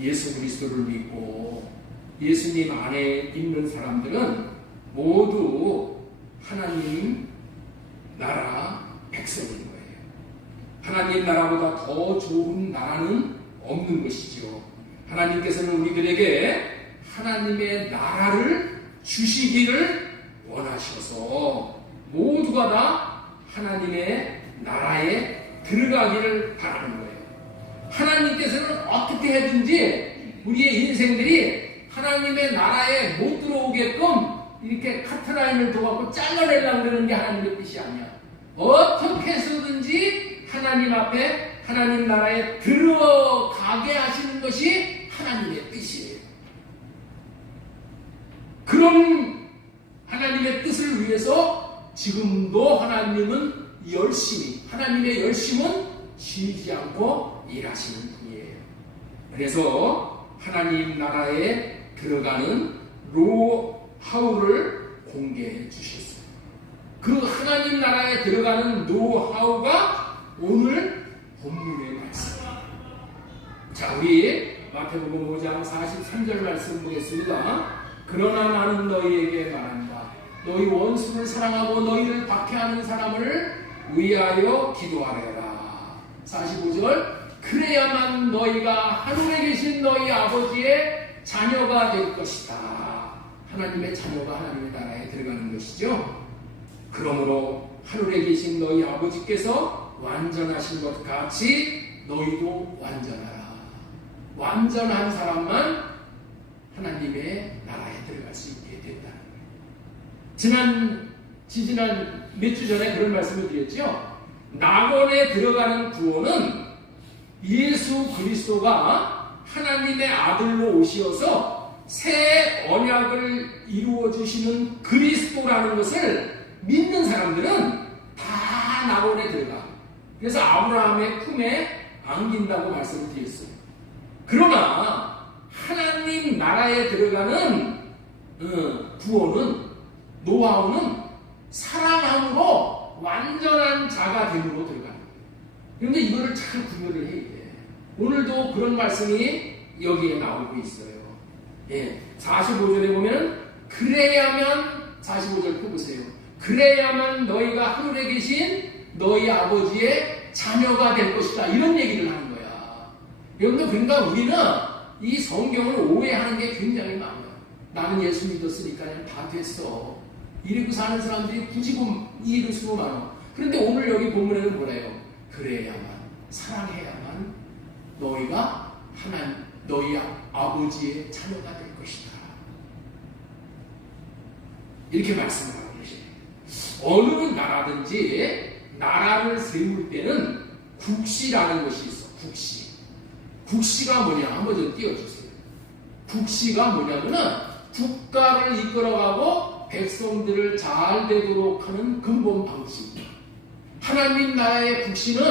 예수 그리스도를 믿고 예수님 안에 있는 사람들은 모두 하나님 나라 백성인 거예요. 하나님 나라보다 더 좋은 나라는 없는 것이죠. 하나님께서는 우리들에게 하나님의 나라를 주시기를 원하셔서 모두가 다 하나님의 나라에 들어가기를 바라는 거예요. 하나님께서는 어떻게 해든지 우리의 인생들이 하나님의 나라에 못 들어오게끔 이렇게 카트라인을 둬갖고 잘라내려고 그러는 게 하나님의 뜻이 아니야. 어떻게 해서든지 하나님 앞에 하나님 나라에 들어가게 하시는 것이 하나님의 뜻이에요. 그런 하나님의 뜻을 위해서 지금도 하나님은 열심히, 하나님의 열심은 쉬지 않고 일하시는 분이에요. 그래서 하나님 나라에 들어가는 노하우를 공개해 주셨어요. 그 하나님 나라에 들어가는 노하우가 오늘 본문의 말씀입니다. 자, 우리 마태복음 5장 43절 말씀 보겠습니다. 그러나 나는 너희에게 말한다. 너희 원수를 사랑하고 너희를 박해하는 사람을 위하여 기도하래라. 45절 그래야만 너희가 하늘에 계신 너희 아버지의 자녀가 될 것이다. 하나님의 자녀가 하나님의 나라에 들어가는 것이죠. 그러므로 하늘에 계신 너희 아버지께서 완전하신 것 같이 너희도 완전하라. 완전한 사람만 하나님의 나라에 들어갈 수 있게 된다는 거예요. 지지난 몇 주 전에 그런 말씀을 드렸죠. 낙원에 들어가는 구원은 예수 그리스도가 하나님의 아들로 오시어서 새 언약을 이루어 주시는 그리스도라는 것을 믿는 사람들은 다 낙원에 들어가. 그래서 아브라함의 품에 안긴다고 말씀을 드렸어요. 그러나 하나님 나라에 들어가는 구원은, 노하우는 사랑함으로 완전한 자가 됨으로 들어가는 거예요. 그런데 이거를 잘 구별을 해야 돼. 오늘도 그런 말씀이 여기에 나오고 있어요. 예, 45절에 보면 그래야만, 45절 펴보세요. 그래야만 너희가 하늘에 계신 너희 아버지의 자녀가 될 것이다. 이런 얘기를 하는 거야. 여러분들, 그러니까 우리는 이 성경을 오해하는 게 굉장히 많아요. 나는 예수 믿었으니까 그냥 다 됐어. 이러고 사는 사람들이 굳이 이럴 수가 많아. 그런데 오늘 여기 본문에는 뭐래요? 그래야만, 사랑해야만 너희가 너희 아버지의 자녀가 될 것이다. 이렇게 말씀을 하고 계십니다. 어느 나라든지 나라를 세울 때는 국시라는 것이 있어. 국시. 국시가 뭐냐? 한번 좀 띄워주세요. 국시가 뭐냐면은 국가를 이끌어가고 백성들을 잘 되도록 하는 근본 방식. 하나님 나라의 국시는,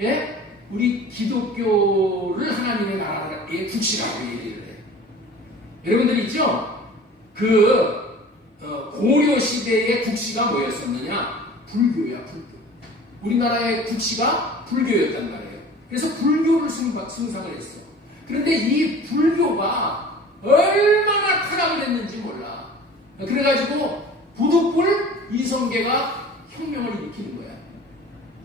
예? 우리 기독교를 하나님의 나라의 국시라고 얘기를 해요. 여러분들 있죠? 고려 시대의 국시가 뭐였었느냐? 불교야, 불교. 우리나라의 국시가 불교였단 말이에요. 그래서 불교를 숭상을 했어. 그런데 이 불교가 얼마나 타락을 했는지 몰라. 그래가지고 부득불 이성계가 혁명을 일으키는 거야.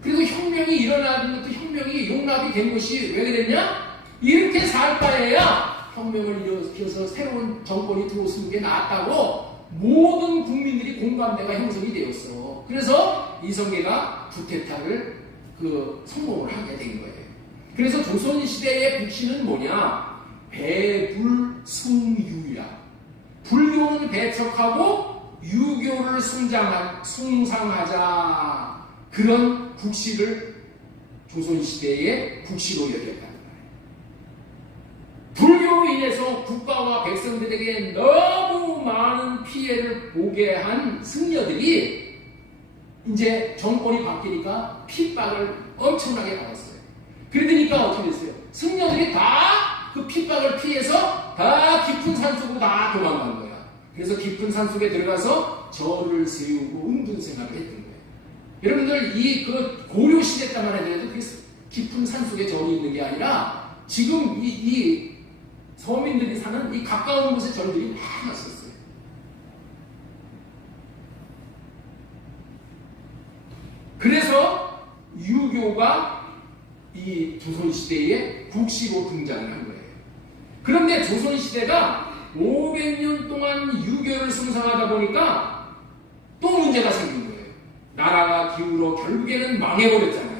그리고 혁명이 일어나는 것도 혁명이 용납이 된 것이 왜 그랬냐? 이렇게 살 바에야 혁명을 일으켜서 새로운 정권이 들어오는 게 낫다고 모든 국민들이 공감대가 형성이 되었어. 그래서 이성계가 쿠데타를 성공을 하게 된 거예요. 그래서 조선시대의 국시는 뭐냐? 배불숭유야. 불교는 배척하고 유교를 숭상하자. 그런 국시를 조선시대의 국시로 여겼다는 거예요. 불교로 인해서 국가와 백성들에게 너무 많은 피해를 보게 한 승려들이 이제 정권이 바뀌니까 핍박을 엄청나게 받았어요. 그러니까 어떻게 됐어요? 승려들이 다 그 핍박을 피해서 다 깊은 산속으로 다 도망간 거야. 그래서 깊은 산속에 들어가서 절을 세우고 은둔생활을 했던 거예요. 여러분들, 고려 시대 때만 해도 깊은 산속에 절이 있는 게 아니라 지금 이 서민들이 사는 이 가까운 곳에 절들이 많았었어요. 그래서 유교가 이 조선시대에 국시로 등장을 한 거예요. 그런데 조선시대가 500년 동안 유교를 숭상하다 보니까 또 문제가 생긴 거예요. 나라가 기울어 결국에는 망해버렸잖아요.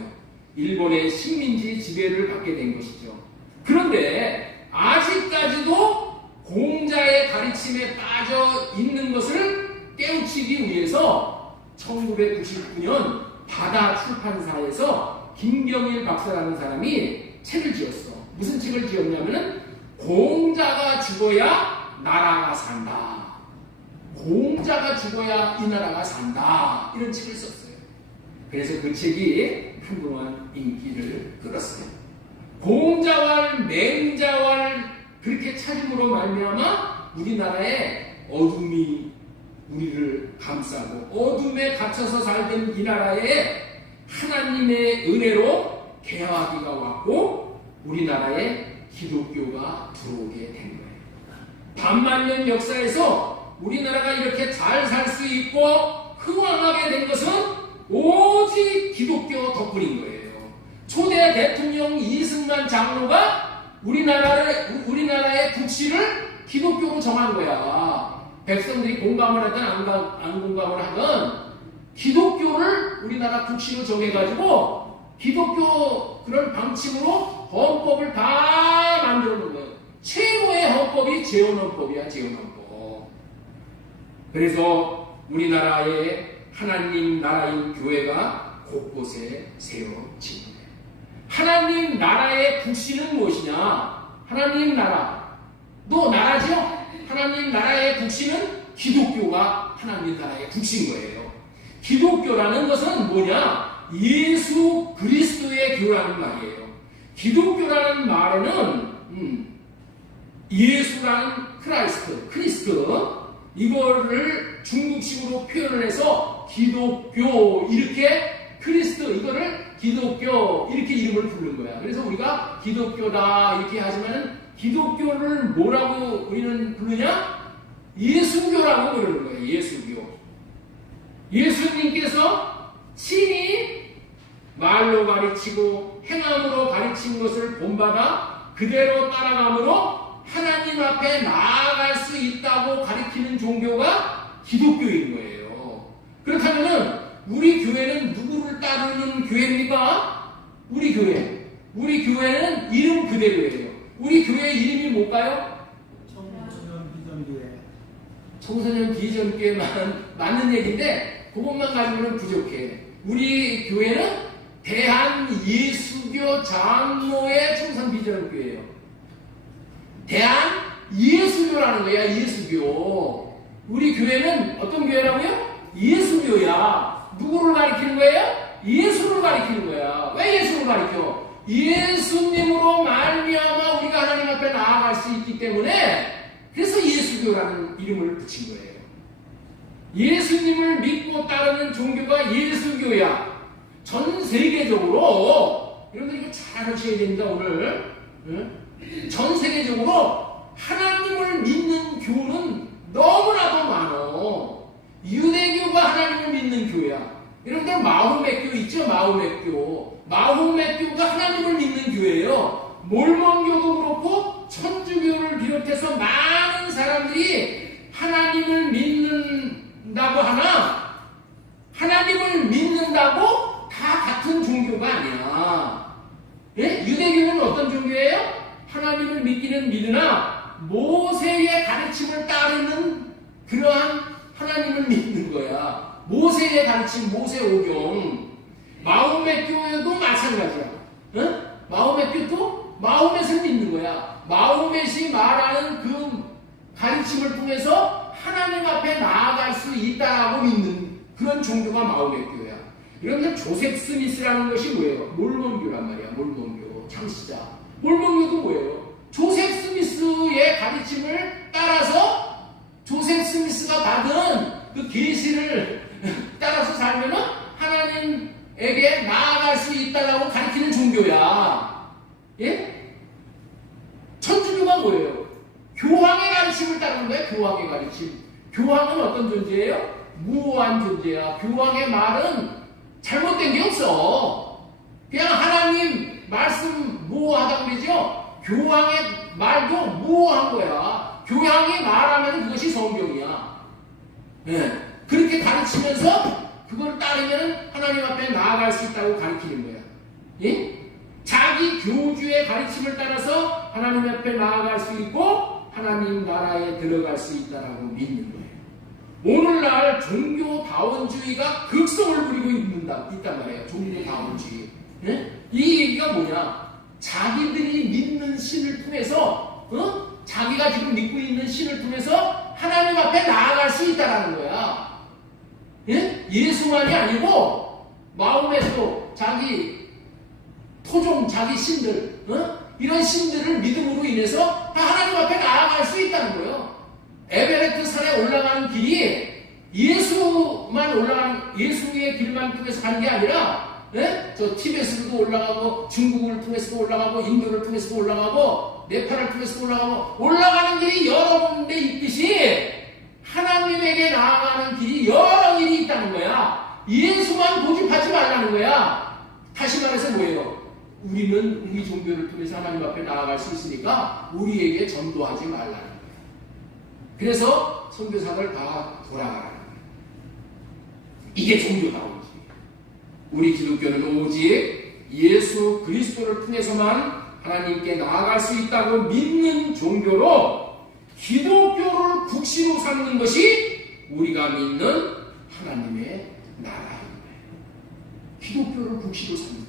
일본의 식민지 지배를 받게 된 것이죠. 그런데 아직까지도 공자의 가르침에 빠져 있는 것을 깨우치기 위해서 1999년 바다 출판사에서 김경일 박사라는 사람이 책을 지었어. 무슨 책을 지었냐면은 공자가 죽어야 나라가 산다. 공자가 죽어야 이 나라가 산다. 이런 책을 썼어요. 그래서 그 책이 한동안 인기를 끌었어요. 공자왈 맹자왈 그렇게 찾음으로 말미암아 우리나라의 어둠이 우리를 감싸고 어둠에 갇혀서 살던 이 나라에 하나님의 은혜로 개화기가 왔고 우리나라에 기독교가 들어오게 된 거예요. 반만년 역사에서 우리나라가 이렇게 잘 살 수 있고 흥왕하게 된 것은 오직 기독교 덕분인 거예요. 초대 대통령 이승만 장로가 우리나라의 국시를 기독교로 정한 거야. 백성들이 공감을 하든 안 공감을 하든 기독교를 우리나라 국시로 정해가지고 기독교 그런 방침으로 헌법을 다 만들어 놓은 거예요. 최고의 헌법이 재헌헌법이야, 재헌헌법. 그래서 우리나라의 하나님 나라인 교회가 곳곳에 세워진 거예요. 하나님 나라의 국시는 무엇이냐? 하나님 나라. 너 나라죠? 하나님 나라의 국시는 기독교가 하나님 나라의 국시인 거예요. 기독교라는 것은 뭐냐? 예수 그리스도의 교라는 말이에요. 기독교라는 말에는 예수라는 크리스트 이거를 중국식으로 표현을 해서 기독교 이렇게 크리스트 이거를 기독교 이렇게 이름을 부르는 거야. 그래서 우리가 기독교다 이렇게 하지만 기독교를 뭐라고 우리는 부르냐? 예수교라고 부르는 거예요. 예수교. 예수님께서 친히 말로 가르치고 행함으로 가르친 것을 본받아 그대로 따라감으로 하나님 앞에 나아갈 수 있다고 가르치는 종교가 기독교인 거예요. 그렇다면 우리 교회는 누구를 따르는 교회입니까? 우리 교회는 이름 그대로예요. 우리 교회 이름이 뭘까요? 청소년 비전교회. 청소년 비전교회만 맞는 얘기인데 그것만 가지고는 부족해. 우리 교회는 대한예수교 장로의 청소년비전교회예요. 대한예수교라는 거야. 예수교. 우리 교회는 어떤 교회라고요? 예수교야. 누구를 가리키는 거예요? 예수를 가리키는 거야. 왜 예수를 가리켜? 예수님으로 말미암아 우리가 하나님 앞에 나아갈 수 있기 때문에 그래서 예수교라는 이름을 붙인 거예요. 예수님을 믿고 따르는 종교가 예수교야. 전 세계적으로 여러분들 이거 잘 하셔야 됩니다. 오늘 전 세계적으로 하나님을 믿는 교는 너무나도 많어. 유대교가 하나님을 믿는 교회야. 여러분들 마호메교 있죠? 마호메교가 하나님을 믿는 교회예요. 몰몬교도 그렇고 천주교를 비롯해서 많은 사람들이 하나님을 믿는다고 하나 하나님을 믿는다고 다 같은 종교가 아니야. 예? 유대교는 어떤 종교예요? 하나님을 믿기는 믿으나 모세의 가르침을 따르는 그러한 하나님을 믿는 거야. 모세의 가르침, 모세오경. 마호메교도 마찬가지야. 응? 마호메교도 마호멧을 믿는 거야. 마호멧이 말하는 그 가르침을 통해서 하나님 앞에 나아갈 수 있다라고 믿는 그런 종교가 마호메교야. 여러분들 조셉 스미스라는 것이 뭐예요? 몰몬교란 말이야. 몰몬교 창시자. 몰몬교도 뭐예요? 조셉 스미스의 가르침을 따라서 조셉 스미스가 받은 그 계시를 따라서 살면은 하나님에게 나아갈 수 있다라고 가르치는 종교야. 예? 천주교가 뭐예요? 교황의 가르침을 따르는 거예요. 교황의 가르침. 교황은 어떤 존재예요? 무오한 존재야. 교황의 말은 잘못된 게 없어. 그냥 하나님 말씀 무오하다고 그러죠. 교황의 말도 무오한 거야. 교황이 말하면 그것이 성경이야. 네. 그렇게 가르치면서 그걸 따르면 하나님 앞에 나아갈 수 있다고 가르치는 거야. 예? 자기 교주의 가르침을 따라서 하나님 앞에 나아갈 수 있고 하나님 나라에 들어갈 수 있다라고 믿는 거예요. 오늘날 종교다원주의가 극성을 부리고 있단 말이에요. 종교다원주의. 예? 이 얘기가 뭐냐? 자기들이 믿는 신을 통해서 자기가 지금 믿고 있는 신을 통해서 하나님 앞에 나아갈 수 있다라는 거야. 예? 예수만이 아니고 마음에 또 자기 토종 자기 신들 이런 신들을 믿음으로 인해서 다 하나님 앞에 나아갈 수 있다는 거예요. 에베레스트 산에 올라가는 길이 예수만 올라가는 예수의 길만 통해서 가는 게 아니라 저 티베트도 올라가고 중국을 통해서도 올라가고 인도를 통해서도 올라가고 네팔을 통해서도 올라가는 길이 여러 군데 있듯이 하나님에게 나아가는 길이 여러 길이 있다는 거야. 예수만 고집하지 말라는 거야. 다시 말해서 뭐예요? 우리는 우리 종교를 통해서 하나님 앞에 나아갈 수 있으니까 우리에게 전도하지 말라는 거야. 그래서 선교사들 다 돌아가라는 거야. 이게 종교다운지. 우리 기독교는 오직 예수 그리스도를 통해서만 하나님께 나아갈 수 있다고 믿는 종교로 기독교를 국시로 삼는 것이 우리가 믿는 하나님의 나라인 거예요. 기독교를 국시로 삼는 거예요.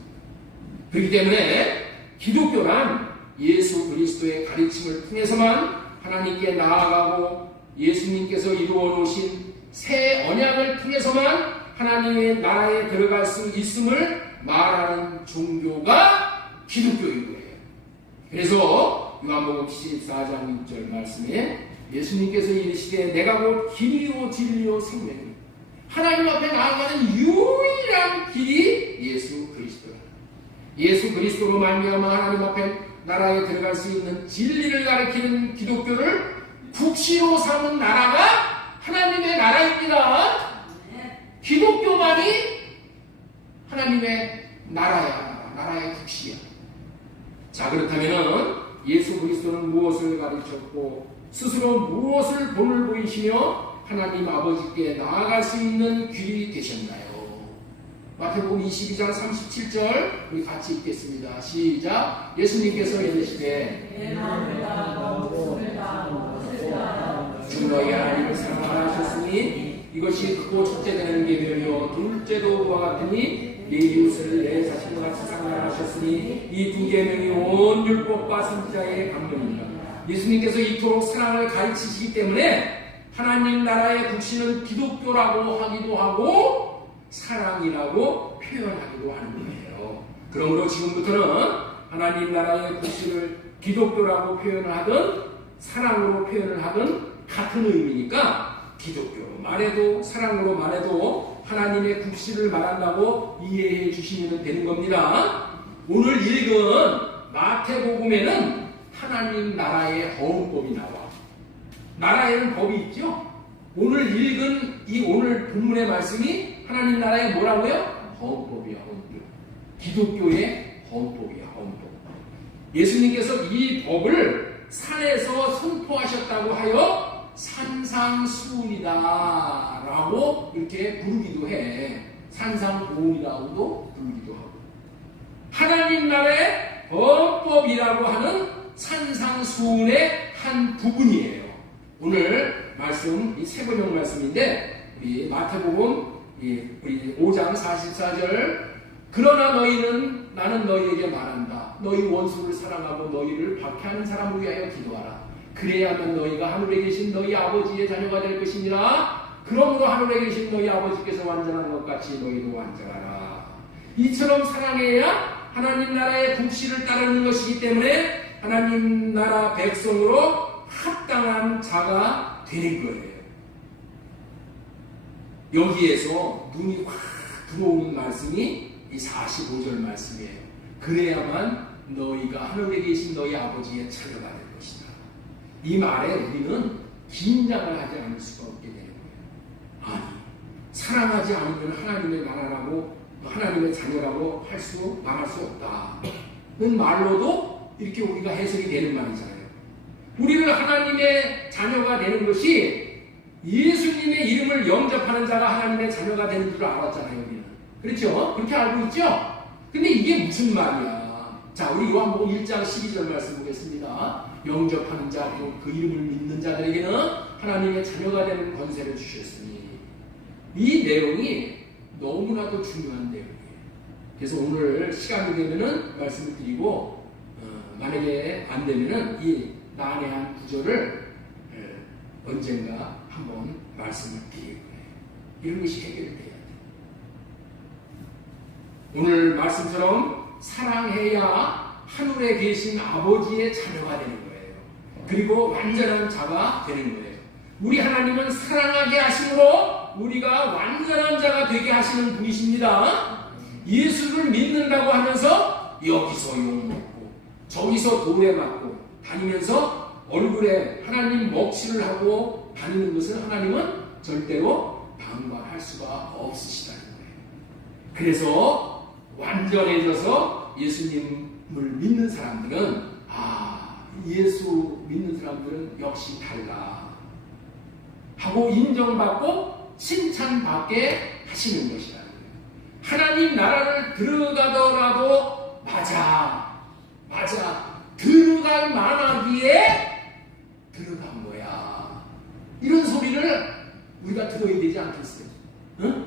그렇기 때문에 기독교란 예수 그리스도의 가르침을 통해서만 하나님께 나아가고 예수님께서 이루어 놓으신 새 언약을 통해서만 하나님의 나라에 들어갈 수 있음을 말하는 종교가 기독교인 거예요. 그래서 요한복음 14장 6절 말씀에 예수님께서 이르시되 내가 곧 길이요 진리요 생명이요 하나님 앞에 나아가는 유일한 길이 예수 그리스도다. 예수 그리스도로 말미암아 하나님 앞에 나라에 들어갈 수 있는 진리를 가리키는 기독교를 국시로 삼은 나라가 하나님의 나라입니다. 기독교만이 하나님의 나라야. 나라의 국시야. 자, 그렇다면 예수 그리스도는 무엇을 가르쳤고 스스로 무엇을 본을 보이시며 하나님 아버지께 나아갈 수 있는 길이 되셨나요? 마태복음 22장 37절 우리 같이 읽겠습니다. 시작. 예수님께서 이르시되 주 너희 하나님을 사랑하셨으니 이것이 크고 첫째 되는 계명이요 둘째도 그와 같으니 네 이웃을 내 자신과 같이 사랑하셨으니 이 두 계명이 온 율법과 선지자의 강론입니다. 예수님께서 이토록 사랑을 가르치시기 때문에 하나님 나라의 국시는 기독교라고 하기도 하고 사랑이라고 표현하기도 하는 거예요. 그러므로 지금부터는 하나님 나라의 국시를 기독교라고 표현을 하든 사랑으로 표현을 하든 같은 의미니까 기독교로 말해도 사랑으로 말해도 하나님의 국시를 말한다고 이해해 주시면 되는 겁니다. 오늘 읽은 마태복음에는 하나님 나라의 헌법이 나와. 나라에는 법이 있죠. 오늘 읽은 이 오늘 본문의 말씀이 하나님 나라의 뭐라고요? 헌법이야. 헌법. 기독교의 헌법이야. 헌법. 예수님께서 이 법을 산에서 선포하셨다고 하여 산상수훈이다 라고 이렇게 부르기도 해. 산상고훈이라고도 부르기도 하고. 하나님 나라의 헌법이라고 하는 산상수훈의 한 부분이에요. 오늘 말씀, 이 세번역 말씀인데 우리 마태복음 우리 5장 44절 그러나 너희는 나는 너희에게 말한다. 너희 원수를 사랑하고 너희를 박해하는 사람을 위하여 기도하라. 그래야만 너희가 하늘에 계신 너희 아버지의 자녀가 될 것이니라. 그러므로 하늘에 계신 너희 아버지께서 완전한 것 같이 너희도 완전하라. 이처럼 사랑해야 하나님 나라의 국시를 따르는 것이기 때문에 하나님 나라 백성으로 합당한 자가 되는 거예요. 여기에서 눈이 확 들어오는 말씀이 이 45절 말씀이에요. 그래야만 너희가 하늘에 계신 너희 아버지의 자녀가 될 것이다. 이 말에 우리는 긴장을 하지 않을 수가 없게 되는 거예요. 아니, 사랑하지 않으면 하나님의 나라라고 하나님의 자녀라고 말할 수 없다는 말로도 이렇게 우리가 해석이 되는 말이잖아요. 우리를 하나님의 자녀가 되는 것이 예수님의 이름을 영접하는 자가 하나님의 자녀가 되는 줄 알았잖아요. 우리는. 그렇죠? 그렇게 알고 있죠? 근데 이게 무슨 말이야? 자, 우리 요한복음 1장 12절 말씀 보겠습니다. 영접하는 자, 그 이름을 믿는 자들에게는 하나님의 자녀가 되는 권세를 주셨으니. 이 내용이 너무나도 중요한 내용이에요. 그래서 오늘 시간이 되면은 말씀을 드리고, 만약에 안 되면은 이 난해한 구절을 언젠가 한번 말씀을 드릴 거예요. 이런 것이 해결돼야 돼요. 오늘 말씀처럼 사랑해야 하늘에 계신 아버지의 자녀가 되는 거예요. 그리고 완전한 자가 되는 거예요. 우리 하나님은 사랑하게 하심으로 우리가 완전한 자가 되게 하시는 분이십니다. 예수를 믿는다고 하면서 여기서 욕먹고 저기서 돌에 맞고 다니면서 얼굴에 하나님 먹칠을 하고 다니는 것을 하나님은 절대로 방관할 수가 없으시다는 거예요. 그래서 완전해져서 예수님을 믿는 사람들은 예수 믿는 사람들은 역시 달라 하고 인정받고 칭찬받게 하시는 것이다. 하나님 나라를 들어가더라도 맞아 들어갈 만하기에 들어간 거야. 이런 소리를 우리가 들어야 되지 않겠어요? 응?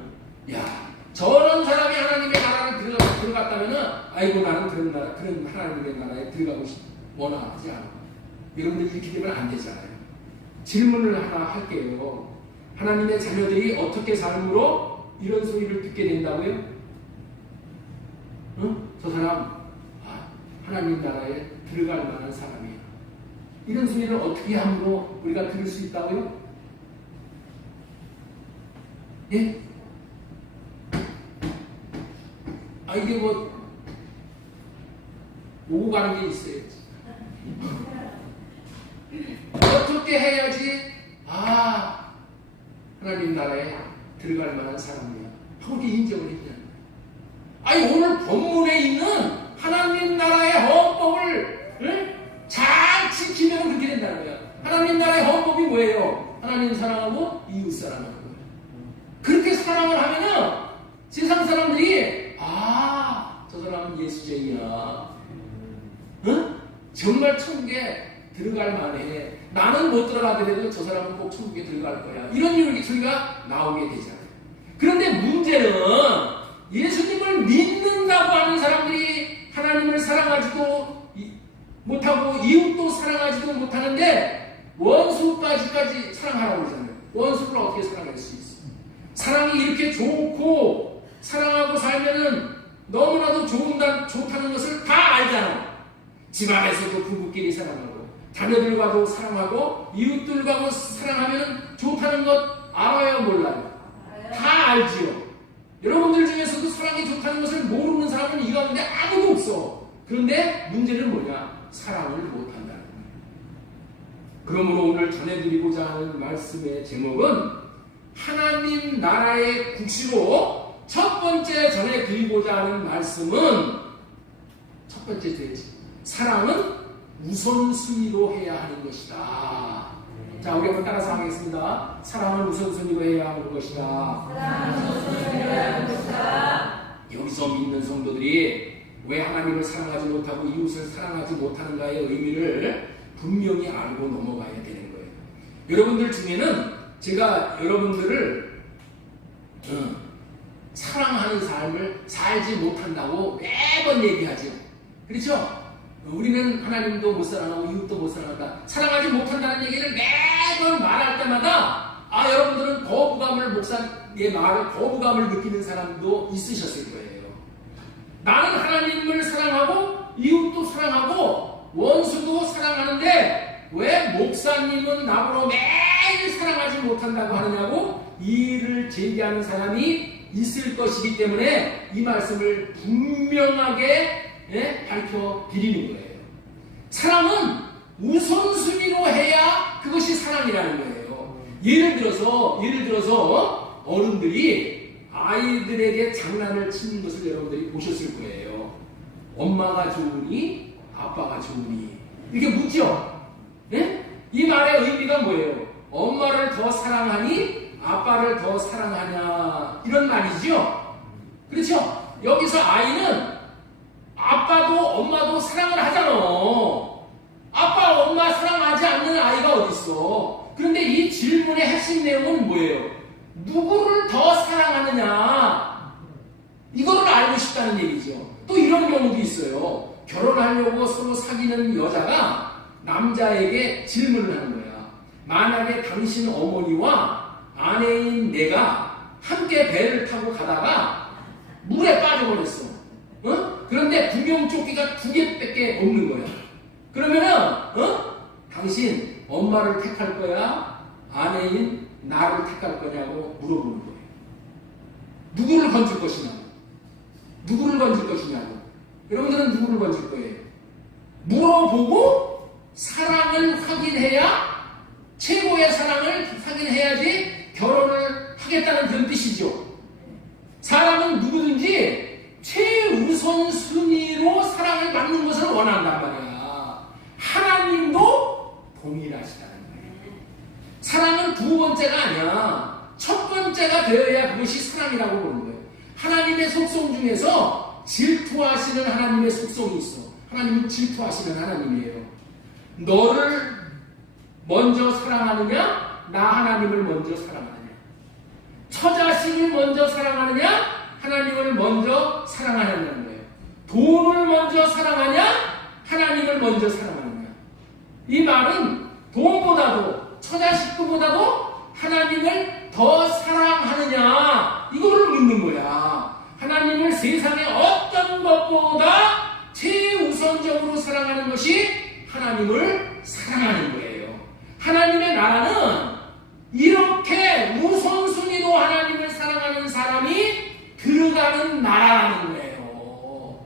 야, 저런 사람이 하나님의 나라를 들어갔다면은 아이고 나는 그런 하나님의 나라에 들어가고 원하지 않아. 여러분들 이렇게 되면 안 되잖아요. 질문을 하나 할게요. 하나님의 자녀들이 어떻게 삶으로 이런 소리를 듣게 된다고요? 응? 저 사람 하나님 나라에 들어갈 만한 사람이야. 이런 소리를 어떻게 함으로 우리가 들을 수 있다고요? 예? 이게 오고 가는 게 있어야지. 어떻게 해야지 하나님 나라에 들어갈 만한 사람이야 하고 이렇게 인정을 했냐. 오늘 본문에 있는 하나님 나라의 헌법을 잘 지키면 그렇게 된다는 거야. 하나님 나라의 헌법이 뭐예요? 하나님 사랑하고 이웃 사랑하는 거예요. 그렇게 사랑을 하면은 세상 사람들이 저 사람은 예수쟁이야. 응? 정말 천국에 들어갈 만해. 나는 못 들어가더라도 저 사람은 꼭 천국에 들어갈 거야. 이런 소리가 나오게 되잖아요. 그런데 문제는 예수님을 믿는다고 하는 사람들이 하나님을 사랑하지도 못하고 이웃도 사랑하지도 못하는데 원수까지 사랑하라고 그러잖아요. 원수를 어떻게 사랑할 수 있어? 사랑이 이렇게 좋고 사랑하고 살면은 너무나도 좋다는 것을 다 알잖아. 집 안에서도 부부끼리 사랑하고 자녀들과도 사랑하고 이웃들과도 사랑하면 좋다는 것 알아요, 몰라요? 다 알지요. 여러분들 중에서도 사랑이 좋다는 것을 모르는 사람은 이 가운데 아무도 없어. 그런데 문제는 뭐냐? 사랑을 못한다는 거예요. 그러므로 오늘 전해드리고자 하는 말씀의 제목은 하나님 나라의 국시로 첫 번째 전해드리고자 하는 말씀은 첫 번째 되지. 사랑은 우선순위로 해야 하는 것이다. 자, 우리 한번 따라서 하겠습니다. 사랑은 우선순위로 해야 하는 것이다. 여기서 믿는 성도들이 왜 하나님을 사랑하지 못하고 이웃을 사랑하지 못하는가의 의미를 분명히 알고 넘어가야 되는 거예요. 여러분들 중에는 제가 여러분들을 사랑하는 삶을 살지 못한다고 매번 얘기하죠. 그렇죠? 우리는 하나님도 못 사랑하고 이웃도 못 사랑한다. 사랑하지 못한다는 얘기를 매번 말할 때마다 여러분들은 목사의 말을 거부감을 느끼는 사람도 있으셨을 거예요. 나는 하나님을 사랑하고 이웃도 사랑하고 원수도 사랑하는데 왜 목사님은 나보고 매일 사랑하지 못한다고 하느냐고 이의를 제기하는 사람이 있을 것이기 때문에 이 말씀을 분명하게 밝혀드리는 거예요. 사랑은 우선순위로 해야 그것이 사랑이라는 거예요. 예를 들어서 어른들이 아이들에게 장난을 치는 것을 여러분들이 보셨을 거예요. 엄마가 좋으니 아빠가 좋으니 이렇게 묻죠. 네? 이 말의 의미가 뭐예요? 엄마를 더 사랑하니 아빠를 더 사랑하냐 이런 말이죠. 그렇죠? 여기서 아이는 아빠도 엄마도 사랑을 하잖아. 아빠 엄마 사랑하지 않는 아이가 어디 있어? 그런데 이 질문의 핵심 내용은 뭐예요? 누구를 더 사랑하느냐 이거를 알고 싶다는 얘기죠. 또 이런 경우도 있어요. 결혼하려고 서로 사귀는 여자가 남자에게 질문을 하는 거야. 만약에 당신 어머니와 아내인 내가 함께 배를 타고 가다가 물에 빠져버렸어. 그런데 구명조끼가 2개밖에 없는 거야. 그러면은 당신 엄마를 택할 거야? 아내인 나를 택할 거냐고 물어보는 거예요. 누구를 건질 것이냐고. 누구를 건질 것이냐고. 여러분들은 누구를 건질 거예요? 물어보고 사랑을 확인해야 최고의 사랑을 확인해야지 결혼을 하겠다는 그런 뜻이죠. 사람은 누구든지 최우선 순위로 사랑을 받는 것을 원한단 말이야. 하나님도 동일하시다는 거예요. 사랑은 두 번째가 아니야. 첫 번째가 되어야 그것이 사랑이라고 보는 거예요. 하나님의 속성 중에서 질투하시는 하나님의 속성이 있어. 하나님은 질투하시는 하나님이에요. 너를 먼저 사랑하느냐? 나 하나님을 먼저 사랑하느냐? 처자식을 먼저 사랑하느냐? 하나님을 먼저 사랑하느냐는 거예요. 돈을 먼저 사랑하냐? 하나님을 먼저 사랑하느냐? 이 말은 돈보다도 처자식보다도 하나님을 더 사랑하느냐? 이거를 묻는 거야. 하나님을 세상의 어떤 것보다 최우선적으로 사랑하는 것이 하나님을 사랑하는 거예요. 하나님의 나라는 이렇게 우선순위로 하나님을 사랑하는 사람이 들어가는 나라라는 거예요.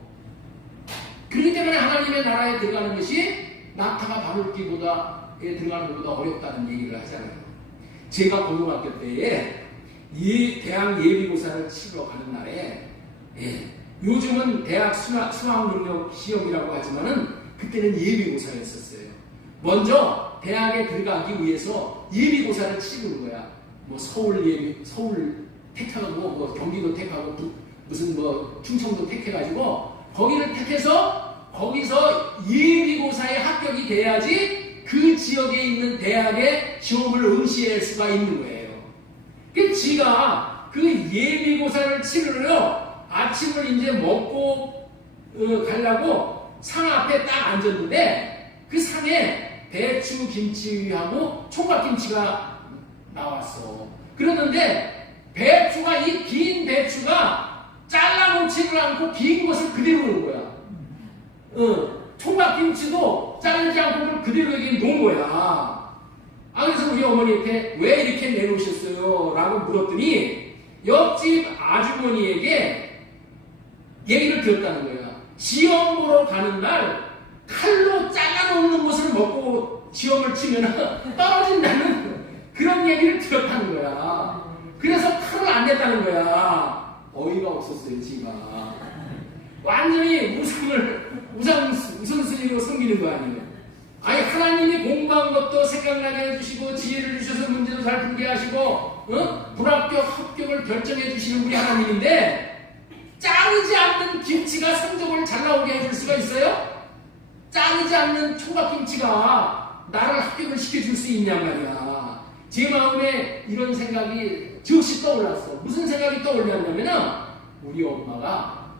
그렇기 때문에 하나님의 나라에 들어가는 것이 낙타가 바울기보다에 들어가는 것보다 어렵다는 얘기를 하잖아요. 제가 고등학교 때에 이 대학 예비고사를 치러 가는 날에 요즘은 대학 수학능력 시험이라고 하지만은 그때는 예비고사였었어요. 먼저 대학에 들어가기 위해서 예비고사를 치르는 거야. 뭐 서울 택하고 뭐 경기도 택하고 무슨 뭐 충청도 택해가지고 거기를 택해서 거기서 예비고사에 합격이 돼야지 그 지역에 있는 대학에 시험을 응시할 수가 있는 거예요. 그 지가 그 예비고사를 치르러 아침을 이제 먹고 가려고 상 앞에 딱 앉았는데 그 상에 배추 김치하고 총각김치가 나왔어. 그러는데 배추가 이 긴 배추가 잘라놓지를 않고 긴 것을 그대로 놓은 거야. 총각김치도 자르지 않고 그대로 여기 놓은 거야. 그래서 우리 어머니한테 왜 이렇게 내놓으셨어요? 라고 물었더니 옆집 아주머니에게 얘기를 들었다는 거야. 시험 보러 가는 날 칼로 잘라놓는 것을 먹고 시험을 치면 떨어진다는 그런 얘기를 들었다는 거야. 그래서 칼을 안 냈다는 거야. 어이가 없었어요, 지가. 완전히 우선순위로 섬기는 거 아니에요. 아니, 하나님이 공부한 것도 생각나게 해주시고, 지혜를 주셔서 문제도 잘 풀게 하시고, 불합격, 합격을 결정해 주시는 분이 하나님인데, 자르지 않는 김치가 성적을 잘 나오게 해줄 수가 있어요? 자르지 않는 총각김치가 나를 합격을 시켜줄 수 있냔 말이야. 제 마음에 이런 생각이 즉시 떠올랐어. 무슨 생각이 떠올랐냐면은, 우리 엄마가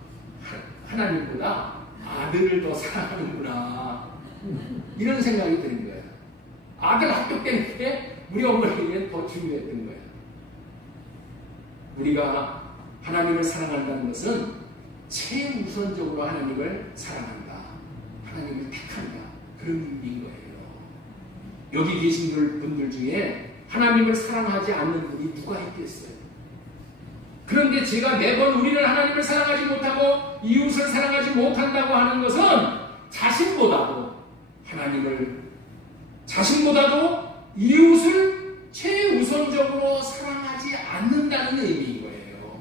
하나님보다 아들을 더 사랑하는구나. 이런 생각이 드는 거예요. 아들 합격되는 게 우리 어머니에게는 더 중요했던 거예요. 우리가 하나님을 사랑한다는 것은 최우선적으로 하나님을 사랑한다. 하나님을 택한다. 그런 의미인 거예요. 여기 계신 분들 중에 하나님을 사랑하지 않는 분이 누가 있겠어요? 그런데 제가 매번 우리는 하나님을 사랑하지 못하고 이웃을 사랑하지 못한다고 하는 것은 자신보다도 하나님을 자신보다도 이웃을 최우선적으로 사랑하지 않는다는 의미인 거예요.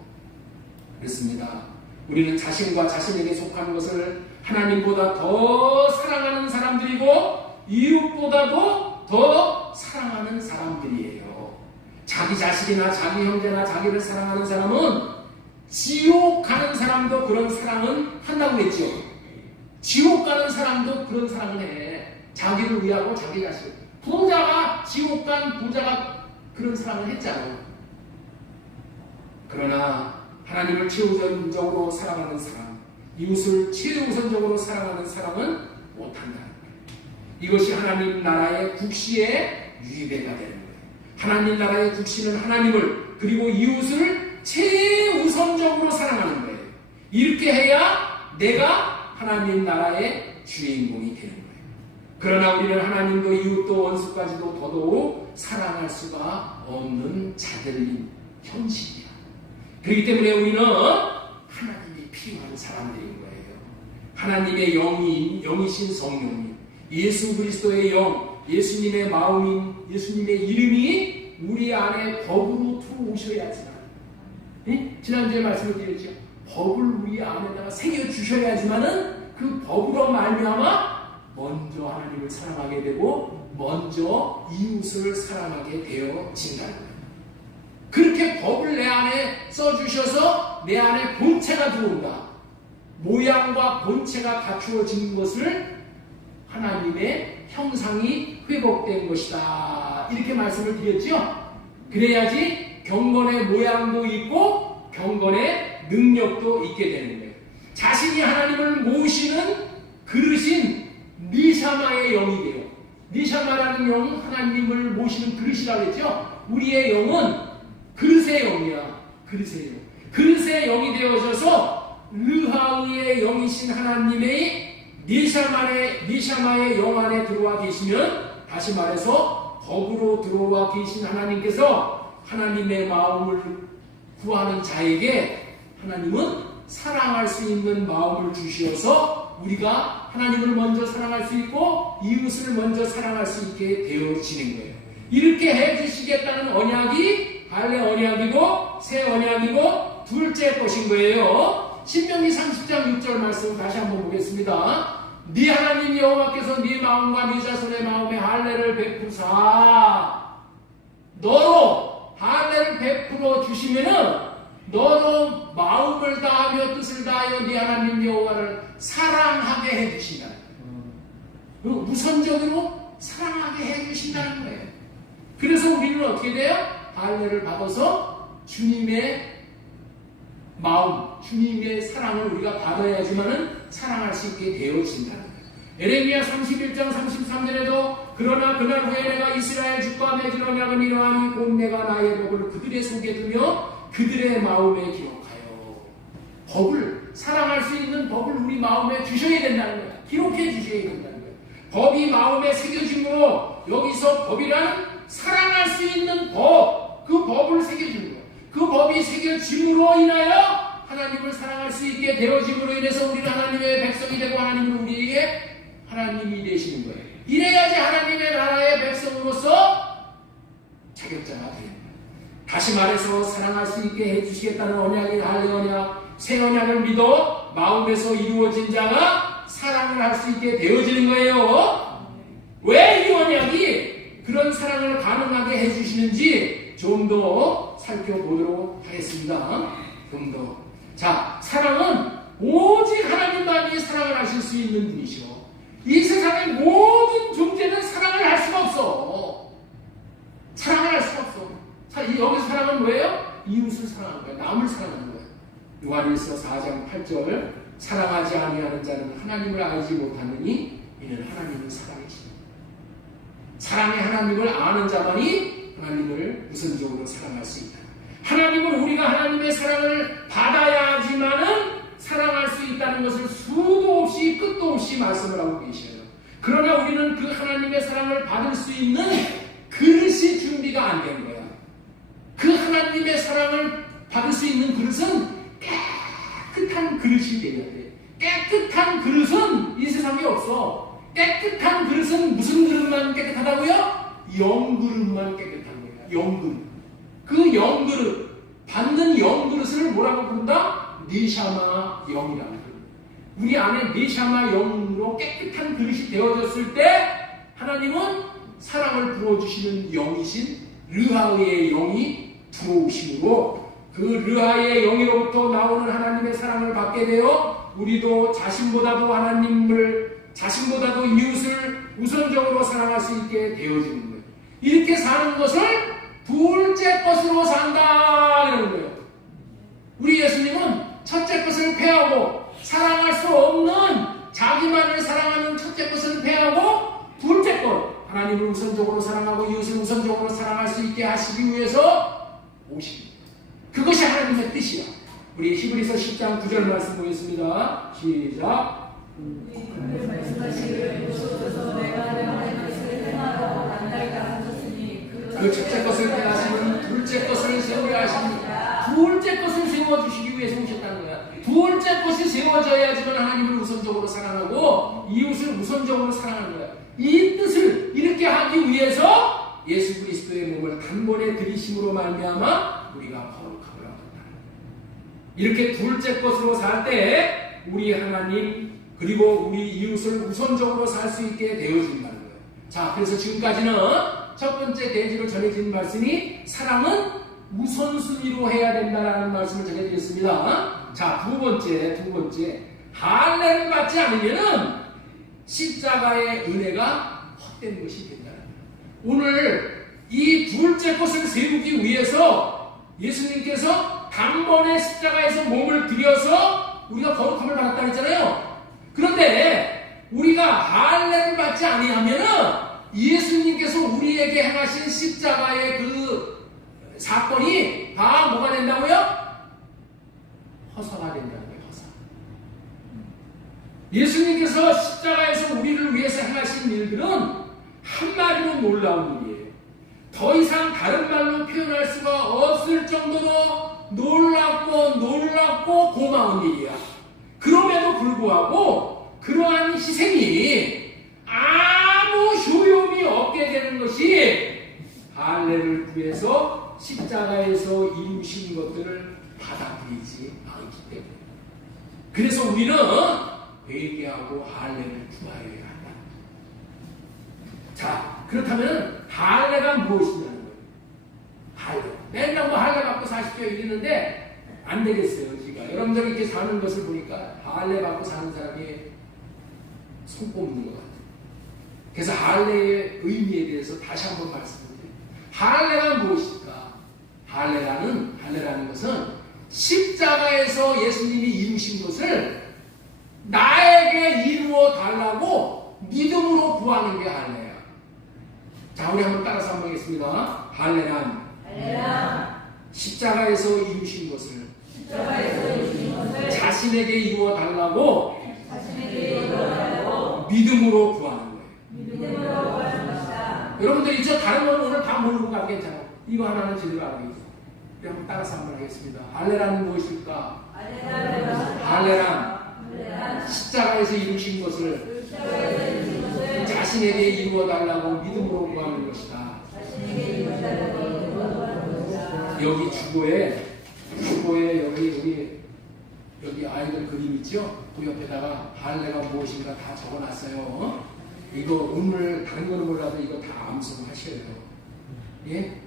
그렇습니다. 우리는 자신과 자신에게 속한 것을 하나님보다 더 사랑하는 사람들이고 이웃보다도 더 사랑하는 사람들이에요. 자기 자식이나 자기 형제나 자기를 사랑하는 사람은 지옥 가는 사람도 그런 사랑은 한다고 했죠. 지옥 가는 사람도 그런 사랑을 해. 자기를 위하고 자기 자식. 부자가 지옥 간 부자가 그런 사랑을 했잖아요. 그러나 하나님을 최우선적으로 사랑하는 사람, 이웃을 최우선적으로 사랑하는 사람은 못한다는 거예요. 이것이 하나님 나라의 국시의 위배가 되는 거예요. 하나님 나라의 국시는 하나님을 그리고 이웃을 최우선적으로 사랑하는 거예요. 이렇게 해야 내가 하나님 나라의 주인공이 되는 거예요. 그러나 우리는 하나님도 이웃도 원수까지도 더더욱 사랑할 수가 없는 자들인 현실이야. 그렇기 때문에 우리는 하나님이 필요한 사람들인 거예요. 하나님의 영이신 성령님, 예수 그리스도의 영, 예수님의 마음인 예수님의 이름이 우리 안에 법으로 들어오셔야지만, 지난주에 말씀을 드렸죠. 법을 우리 안에다가 새겨주셔야지만은 그 법으로 말미암아 먼저 하나님을 사랑하게 되고 먼저 이웃을 사랑하게 되어진다는 거예요. 그렇게 법을 내 안에 써주셔서 내 안에 본체가 들어온다. 모양과 본체가 갖추어진 것을 하나님의 형상이 회복된 것이다. 이렇게 말씀을 드렸죠. 그래야지 경건의 모양도 있고 경건의 능력도 있게 되는 거예요. 자신이 하나님을 모시는 그릇인 니샤마의 영이 돼요. 니샤마라는 영은 하나님을 모시는 그릇이라고 했죠. 우리의 영은 그릇의 영이야. 그릇의 영. 그릇의 영이 되어져서 르하우의 영이신 하나님의 니샤마의 영 안에 들어와 계시면, 다시 말해서 법으로 들어와 계신 하나님께서 하나님의 마음을 구하는 자에게 하나님은 사랑할 수 있는 마음을 주시어서 우리가 하나님을 먼저 사랑할 수 있고 이웃을 먼저 사랑할 수 있게 되어지는 거예요. 이렇게 해주시겠다는 언약이 할례 언약이고 새 언약이고 둘째 것인 거예요. 신명기 30장 6절 말씀 다시 한번 보겠습니다. 네 하나님 여호와께서 네 마음과 네 자손의 마음에 할례를 베푸사, 너로 할례를 베풀어 주시면은 너로 마음을 다하며 뜻을 다하여 네 하나님 여호와를 사랑하게 해주신다. 우선적으로 사랑하게 해주신다는 거예요. 그래서 우리는 어떻게 돼요? 할례를 받아서 주님의 마음, 주님의 사랑을 우리가 받아야지만은 사랑할 수 있게 되어진다는 거예요. 에레미야 31장 33절에도 그러나 그날 후에 내가 이스라엘 집과 맺은 언약은 이러하니 곧 내가 나의 법을 그들의 속에 두며 그들의 마음에 기록하여. 법을, 사랑할 수 있는 법을 우리 마음에 주셔야 된다는 거예요. 기록해 주셔야 된다는 거예요. 법이 마음에 새겨짐으로, 여기서 법이란 사랑할 수 있는 법, 그 법을 새겨주는 거예요. 그 법이 새겨짐으로 인하여 하나님을 사랑할 수 있게 되어짐으로 인해서 우리는 하나님의 백성이 되고 하나님은 우리에게 하나님이 되시는 거예요. 이래야지 하나님의 나라의 백성으로서 자격자가 됩니다. 다시 말해서 사랑할 수 있게 해주시겠다는 언약인 할례 언약, 새 언약을 믿어 마음에서 이루어진 자가 사랑을 할 수 있게 되어지는 거예요. 왜 이 언약이 그런 사랑을 가능하게 해주시는지 좀 더 살펴보도록 하겠습니다. 좀 더. 자, 사랑은 오직 하나님만이 사랑을 하실 수 있는 분이시오. 이 세상의 모든 존재는 사랑을 할 수가 없어. 사랑을 할 수가 없어. 여기 사랑은 뭐예요? 이웃을 사랑하는 거예요. 남을 사랑하는 거예요. 요한일서 4장 8절 사랑하지 아니하는 자는 하나님을 알지 못하느니 이는 하나님을 사랑이시니. 사랑의 하나님을 아는 자만이 하나님을 우선적으로 사랑할 수 있다. 하나님은 우리가 하나님의 사랑을 받아야지만은 사랑할 수 있다는 것을 수도 없이 끝도 없이 말씀을 하고 계셔요. 그러나 우리는 그 하나님의 사랑을 받을 수 있는 그릇이 준비가 안 된 거야. 그 하나님의 사랑을 받을 수 있는 그릇은 깨끗한 그릇이 되어야 돼. 깨끗한 그릇은 이 세상에 없어. 깨끗한 그릇은 무슨 그릇만 깨끗하다고요? 영그릇만 깨끗한 거예요. 영그릇. 그 영그릇, 받는 영그릇을 뭐라고 부른다? 네샤마 영이라는 거예요. 우리 안에 네샤마 영으로 깨끗한 그릇이 되어졌을 때 하나님은 사랑을 부어주시는 영이신 르하의 영이 들어오심으로 그 르하의 영이로부터 나오는 하나님의 사랑을 받게 되어 우리도 자신보다도 이웃을 우선적으로 사랑할 수 있게 되어지는 거예요. 이렇게 사는 것을 둘째 것으로 산다 이러는 거예요. 우리 예수님은 첫째 것을 패하고 사랑할 수 없는 자기만을 사랑하는 첫째 것을 패하고 둘째 것 하나님을 우선적으로 사랑하고 이웃을 우선적으로 사랑할 수 있게 하시기 위해서 오십니다. 그것이 하나님의 뜻이야. 우리 히브리서 10장 9절 말씀 보겠습니다. 시작. 그 첫째 것을 빼하시면 둘째 것을 세우려 하십니다. 둘째 것을 세워주시기 위해서 오셨다는 거야. 둘째 것이 세워져야지만 하나님을 우선적으로 사랑하고 이웃을 우선적으로 사랑하는 거야. 이 뜻을 이렇게 하기 위해서 예수 그리스도의 몸을 단번에 들이심으로 말미암아 우리가 거룩함을 얻었다. 이렇게 둘째 것으로 살 때 우리 하나님 그리고 우리 이웃을 우선적으로 살 수 있게 되어진다는 거예요. 자, 그래서 지금까지는 첫 번째 대지로 전해진 말씀이 사랑은 우선순위로 해야 된다는 말씀을 전해드렸습니다. 자, 두 번째 할례를 받지 않으면은 십자가의 은혜가 헛된 것이 된다는 거예요. 오늘 이 둘째 것을 세우기 위해서 예수님께서 단번에 십자가에서 몸을 들여서 우리가 거룩함을 받았다 했잖아요. 그런데 우리가 할례를 받지 아니하면은 예수님께서 우리에게 행하신 십자가의 그 사건이 다 뭐가 된다고요? 허사가 된다는 거예요. 허사. 예수님께서 십자가에서 우리를 위해서 행하신 일들은 한마디로 놀라운 일이에요. 더 이상 다른 말로 표현할 수가 없을 정도로 놀랍고 고마운 일이야. 그럼에도 불구하고 그러한 희생이 아무 효용이 없게 되는 것이 할례를 구해서 십자가에서 이루신 것들을 받아들이지 않기 때문에. 그래서 우리는 회개하고 할례를 구하여야 한다. 자, 그렇다면 할례가 무엇이냐는 거예요. 할례. 맨날 뭐 할례 받고 사십시오 이러는데 안 되겠어요. 지가 여러분들이 이렇게 사는 것을 보니까 할례 받고 사는 사람이 손 꼽는 것 같아요. 그래서 할례의 의미에 대해서 다시 한번 말씀드려요. 할례가 무엇일까? 할례라는 것은 십자가에서 예수님이 이루신 것을 나에게 이루어 달라고 믿음으로 구하는 게 할례야. 자, 우리 한번 따라서 한번 하겠습니다. 할례란 십자가에서 이루신 것을 자신에게 이루어 달라고 믿음으로 구하는 거예요. 여러분들이 저 다른 건 오늘 다 모르고 가도 괜찮아요. 이거 하나는 제대로 알고 있어요. 우리 한번 따라서 한번 하겠습니다. 할례란 무엇일까? 할례란 십자가에서 이루신 것을 자신에게 이루어 달라고 믿음으로 구하는 것이다. 여기 주보에 여기 아이들 그림 있죠? 그 옆에다가 할례가 무엇인가 다 적어놨어요. 이거 오늘 다른 거는 몰라도 이거 다 암송하셔야 돼요. 예?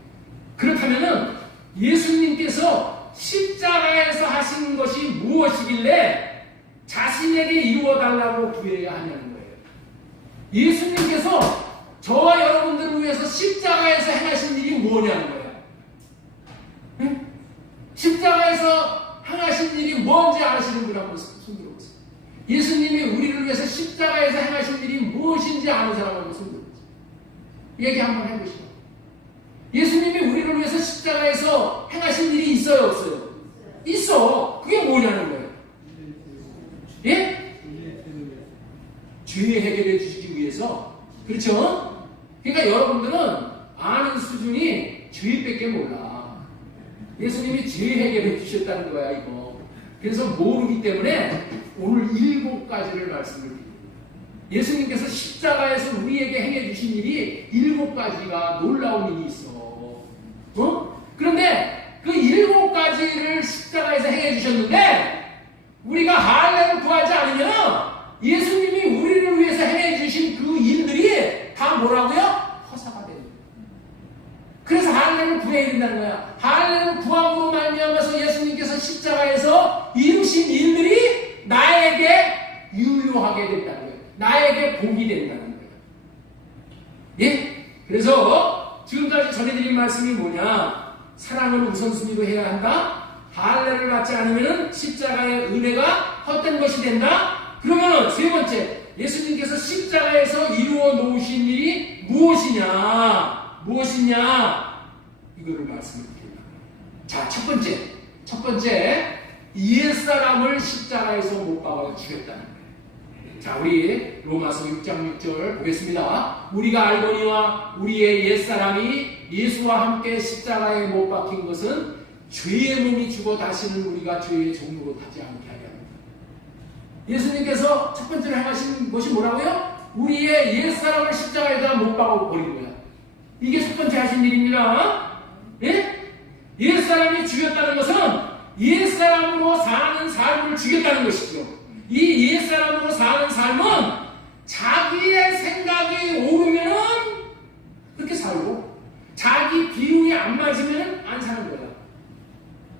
그렇다면은 예수님께서 십자가에서 하신 것이 무엇이길래 자신에게 이루어 달라고 구해야 하냐는 거예요. 예수님께서 저와 여러분들을 위해서 십자가에서 행하신 일이 뭐냐는 거예요. 예? 십자가에서 행하신 일이 뭔지 아시는 분 한번 손 들어보세요. 예수님이 우리를 위해서 십자가에서 행하신 일이 무엇인지 아는 사람 한번 손 들어보세요. 얘기 한번 해보시죠. 예수님이 우리를 위해서 십자가에서 행하신 일이 있어요, 없어요? 있어. 그게 뭐냐는 거예요. 예? 죄 해결해 주시기 위해서. 그렇죠? 그러니까 여러분들은 아는 수준이 죄밖에 몰라. 예수님이 죄 해결해 주셨다는 거야, 이거. 그래서 모르기 때문에 오늘 7가지를 말씀을 드립니다. 예수님께서 십자가에서 우리에게 행해 주신 일이 7가지가 놀라운 일이 있어. 그런데 그 7가지를 십자가에서 행해 주셨는데 우리가 할례를 구하지 않으면 예수님이 우리를 위해서 행해 주신 그 일들이 다 뭐라고요? 허사가 되는 거예요. 그래서 할례를 구해야 된다는 거야. 할례를 구함으로 말미암아서 예수님께서 십자가에서 이루신 일들이 나에게 유효하게 된다는 거예요. 나에게 복이 된다는 거예요. 예? 그래서 지금까지 전해드린 말씀이 뭐냐? 사랑을 우선순위로 해야 한다. 할례를 받지 않으면 십자가의 은혜가 헛된 것이 된다. 그러면 세 번째, 예수님께서 십자가에서 이루어 놓으신 일이 무엇이냐? 이거를 말씀을 드립니다. 자, 첫 번째, 옛사람을 십자가에서 못 박아 죽였다는 거예요. 자, 우리 로마서 6장 6절 보겠습니다. 우리가 알거니와 우리의 옛사람이 예수와 함께 십자가에 못 박힌 것은 죄의 몸이 죽어 다시는 우리가 죄의 종으로 타지 않게 하려 합니다. 예수님께서 첫 번째로 행하신 것이 뭐라고요? 우리의 옛사람을 십자가에다 못 박아 버린 거야. 이게 첫 번째 하신 일입니다. 예? 옛사람이 죽였다는 것은 옛사람으로 사는 삶을 죽였다는 것이죠. 이 옛사람으로 사는 삶은 자기의 생각이 오르면은 그렇게 살고 자기 비율이 안 맞으면 안 사는 거야.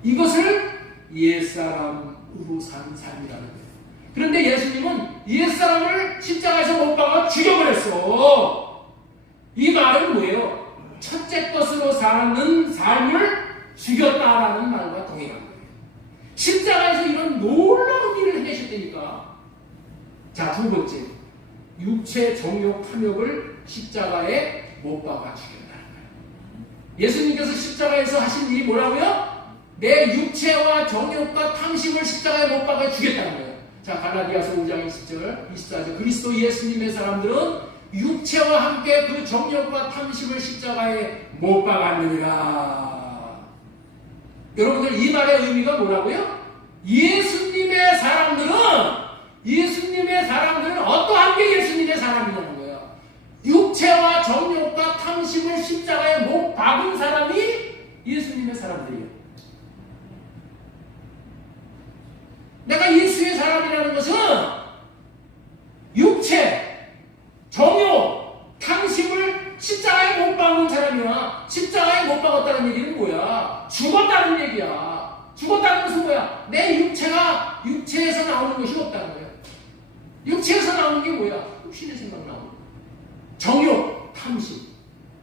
이것을 옛사람으로 사는 삶이라는 거예요. 그런데 예수님은 옛사람을 십자가에서 못 박아 죽여버렸어. 이 말은 뭐예요? 첫째 것으로 사는 삶을 죽였다라는 말과 동일한 거예요. 십자가에서 이런 놀라운 일을 해내셨다니까. 자, 두 번째, 육체 정욕 탐욕을 십자가에 못 박아 죽였다는 거예요. 예수님께서 십자가에서 하신 일이 뭐라고요? 내 육체와 정욕과 탐심을 십자가에 못 박아 죽였다는 거예요. 자, 갈라디아서 5장 20절, 24절. 그리스도 예수님의 사람들은 육체와 함께 그 정욕과 탐심을 십자가에 못 박았느니라. 여러분들, 이 말의 의미가 뭐라고요? 예수님의 사람들은 어떠한 게 예수님의 사람이냐는 거예요. 육체와 정욕과 탐심을 십자가에 못 박은 사람이 예수님의 사람들이에요. 내가 예수의 사람이라는 것은 육체, 정욕, 탐심을 십자가에 못 박은 사람이야. 십자가에 못 박았다는 얘기는 뭐야? 죽었다는 얘기야. 죽었다는 것은 뭐야? 내 육체가 육체에서 나오는 것이 없다는 거야. 육체에서 나오는 게 뭐야? 육신의 생각 나오는 거야. 정욕, 탐심.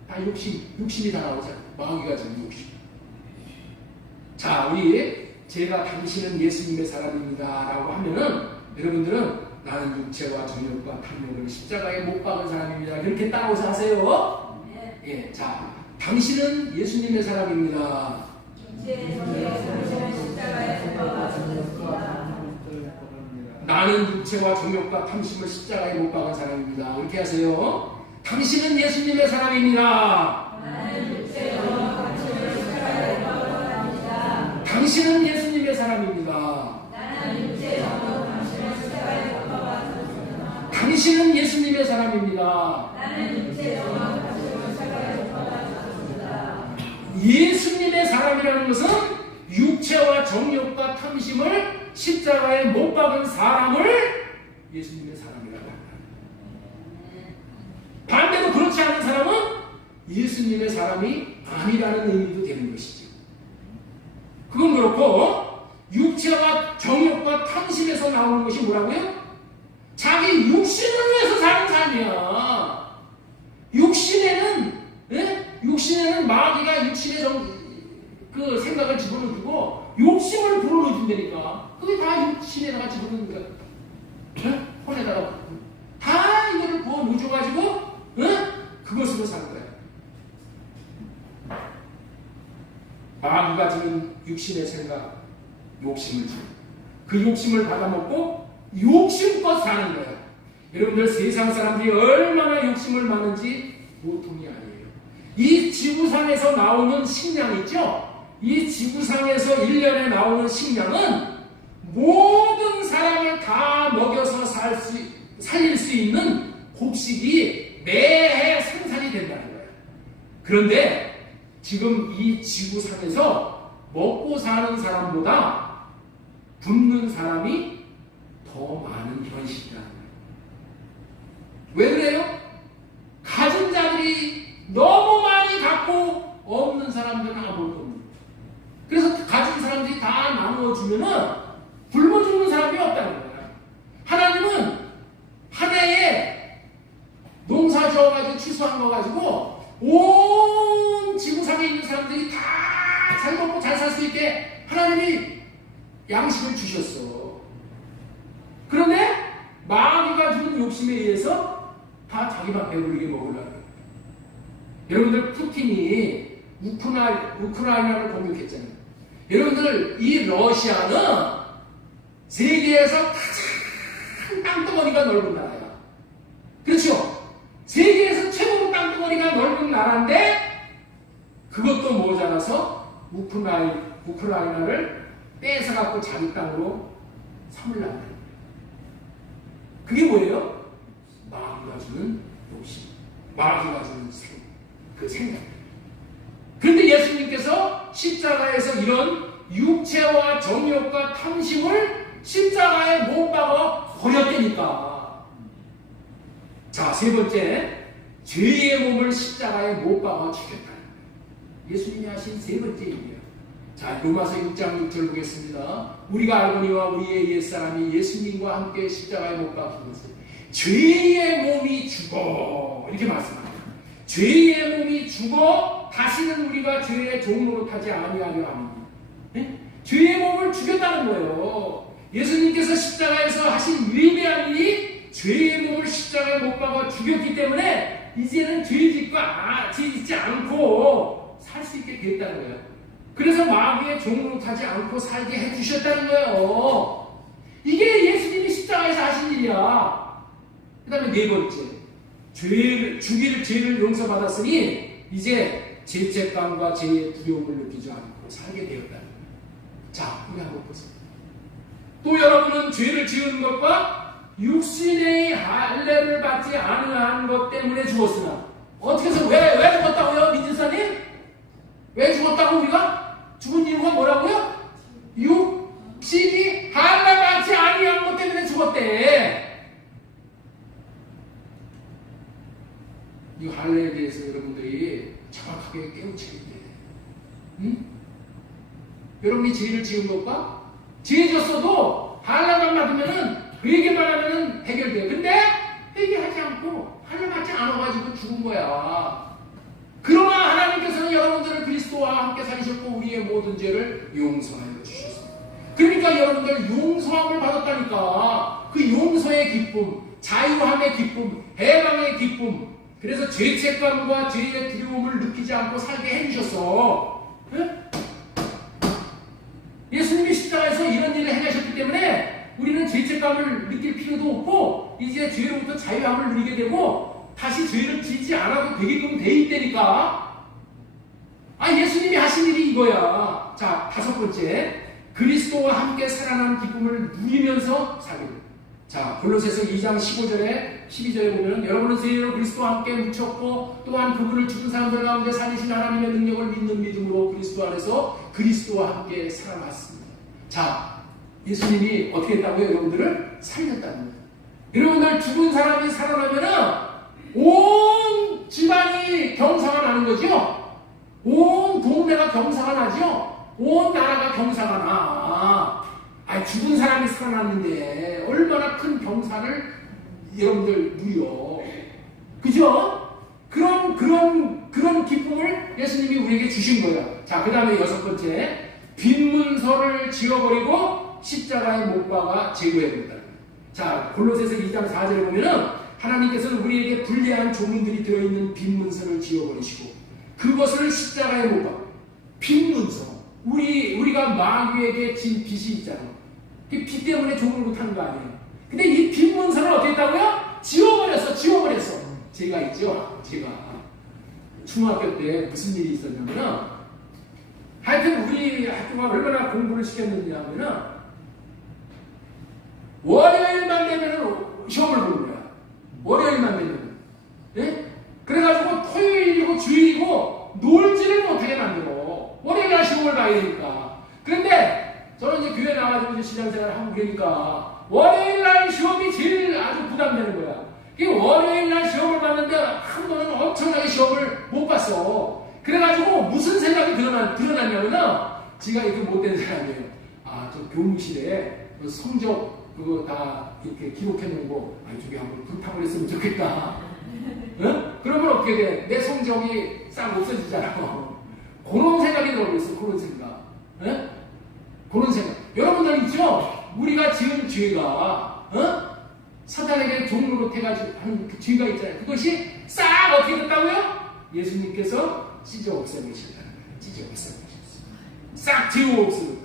다 육신이 다 나오잖아. 마귀가 지금 욕심. 자, 제가 당신은 예수님의 사람입니다 라고 하면은 여러분들은 나는 육체와 정욕과 탐욕을 십자가에 못 박은 사람입니다. 그렇게 따라오서 하세요. 예, 자, 당신은 예수님의 사람입니다. 나는 육체와 정욕과 탐심을 십자가에 못 박은 사람입니다. 그렇게 하세요. 당신은 예수님의 사람입니다. 당신은 예수님의 사람입니다. 당신은 예수님의 사람입니다. 예수님의 사람이라는 것은 육체와 정욕과 탐심을 십자가에 못 박은 사람을 예수님의 사람이라고 합니다. 반대로 그렇지 않은 사람은 예수님의 사람이 아니라는 의미도 되는 것이죠. 그건 그렇고, 육체와 정욕과 탐심에서 나오는 것이 뭐라고요? 자기 육신을 위해서 사는 삶이야. 육신에는 마귀가 육신의 그 생각을 집어넣어주고 욕심을 불어넣어준다니까. 그게 다 육신에다가 집어넣는 거야. 혼에다가 다 이거를 부어넣어줘가지고 그것으로 사는 거야. 마귀가 주는 육신의 생각, 욕심을 주는 그 욕심을 받아먹고 욕심껏 사는 거예요. 여러분들, 세상 사람들이 얼마나 욕심을 많은지 보통이 아니에요. 이 지구상에서 나오는 식량 있죠? 이 지구상에서 1년에 나오는 식량은 모든 사람을 다 먹여서 살릴 수 있는 곡식이 매해 생산이 된다는 거예요. 그런데 지금 이 지구상에서 먹고 사는 사람보다 굶는 사람이 더 많은 현실이라는 거예요. 왜 그래요? 가진 자들이 너무 많이 갖고 없는 사람들은 아무것도 없는 거예요. 그래서 가진 사람들이 다 나누어주면은 굶어 죽는 사람이 없다는 거예요. 하나님은 한 해에 농사 지어가지고 취소한 거 가지고 온 지구상에 있는 사람들이 다 잘 먹고 잘 살 수 있게 하나님이 양식을 주셨어. 그런데 마귀가 주는 욕심에 의해서 다 자기만 배부르게 먹으려고. 여러분들 푸틴이 우크라이나를 공격했잖아요. 여러분들 이 러시아는 세계에서 가장 땅덩어리가 넓은 나라야. 그렇죠? 세계에서 최고로 땅덩어리가 넓은 나라인데 그것도 모자라서 우크라이나를 뺏어갖고 자기 땅으로 삼으려고 해요. 그게 뭐예요? 마귀가 주는 욕심, 마귀가 주는 그 생각. 그런데 예수님께서 십자가에서 이런 육체와 정욕과 탐심을 십자가에 못 박아 버렸다니까. 자, 세 번째, 죄의 몸을 십자가에 못 박아 죽였다. 예수님이 하신 세 번째 일이에요. 자, 로마서 6장 6절 보겠습니다. 우리가 알거니와 우리의 옛사람이 예수님과 함께 십자가에 못 박힌 것을 죄의 몸이 죽어, 이렇게 말씀합니다. 죄의 몸이 죽어 다시는 우리가 죄의 종으로 타지 아니하려 합니다. 네? 죄의 몸을 죽였다는 거예요. 예수님께서 십자가에서 하신 위대한 일이 죄의 몸을 십자가에 못 박아 죽였기 때문에 이제는 죄 짓지 않고 살 수 있게 됐다는 거예요. 그래서 마귀의 종으로 타지 않고 살게 해주셨다는 거예요. 이게 예수님이 십자가에서 하신 일이야. 그 다음에 네 번째, 죽일 죄를 용서받았으니 이제 죄책감과 죄의 두려움을 느끼지 않고 살게 되었다는 거예요. 자, 우리 한번 보세요. 또 여러분은 죄를 지은 것과 육신의 할례를 받지 않은 것 때문에 죽었으나, 어떻게 해서 왜 죽었다고요, 민진사님? 왜 죽었다고 우리가? 죽은 이유가 뭐라고요? 육신이 할례 받지 아니한 것 때문에 죽었대. 이 할례에 대해서 여러분들이 정확하게 깨우쳐야 돼. 응? 여러분이 죄를 지은 것과 죄 졌어도 할례만 받으면은 회개만 하면은 해결돼. 근데 회개하지 않고 할례 받지 않아가지고 죽은 거야. 그러나 하나님께서는 여러분들을 그리스도와 함께 살리셨고 우리의 모든 죄를 용서하여 주셨습니다. 그러니까 여러분들 용서함을 받았다니까. 그 용서의 기쁨, 자유함의 기쁨, 해방의 기쁨, 그래서 죄책감과 죄의 두려움을 느끼지 않고 살게 해주셨어. 네? 예수님이 십자가에서 이런 일을 해내셨기 때문에 우리는 죄책감을 느낄 필요도 없고 이제 죄로부터 자유함을 누리게 되고 다시 죄를 짓지 않아도 되게끔 돼 있다니까. 예수님이 하신 일이 이거야. 자, 다섯 번째, 그리스도와 함께 살아난 기쁨을 누리면서 살게 돼. 자, 골로새서 2장 15절에 12절에 보면 여러분은 세례로 그리스도와 함께 묻혔고 또한 그분을 죽은 사람들 가운데 살리신 하나님의 능력을 믿는 믿음으로 그리스도 안에서 그리스도와 함께 살아났습니다. 자, 예수님이 어떻게 했다고요? 여러분들을 살렸다는 거예요. 여러분들 죽은 사람이 살아나면은 온 집안이 경사가 나는 거죠? 온 동네가 경사가 나죠? 온 나라가 경사가 나. 죽은 사람이 살아났는데 얼마나 큰 경사를 여러분들 누려. 그죠? 그런 기쁨을 예수님이 우리에게 주신 거예요. 자, 그 다음에 여섯 번째, 빈 문서를 지워버리고 십자가에 못 박아 제거해버렸다. 자, 골로새서 2장 4절에 보면은 하나님께서는 우리에게 불리한 조문들이 들어있는 빈 문서를 지워버리시고 그것을 십자가에 못 박아. 빈 문서. 우리가 마귀에게 진 빚이 있잖아. 그 빚 때문에 종을 못하는 거 아니에요. 근데 이 빈 문서를 어떻게 했다고요? 지워버렸어. 제가 있죠? 제가 중학교 때 무슨 일이 있었냐면은 하여튼 우리 학교가 얼마나 공부를 시켰느냐면은 월요일만 되면은 시험을 보는 거야. 그러니까 월요일 날 시험이 제일 아주 부담되는 거야. 월요일 날 시험을 봤는데 한 번은 엄청나게 시험을 못 봤어. 그래가지고 무슨 생각이 드러났냐면은 지가 이렇게 못된 사람이에요. 아, 저 교무실에 성적 그거 다 이렇게 기록해 놓은 거, 저기 한번 불타버렸으면 좋겠다. 응? 그러면 어떻게 돼? 내 성적이 싹 없어지잖아. 그런 생각이 들어버렸어. 그런 생각. 응? 그런 생각. 여러분들 있죠? 우리가 지은 죄가, 사탄에게 종로로 해가지고 하는 그 죄가 있잖아요. 그것이 싹 어떻게 됐다고요? 예수님께서 찢어 없애버리셨다는 거예요. 찢어 없애버리셨어요. 싹 지워 없애버렸다.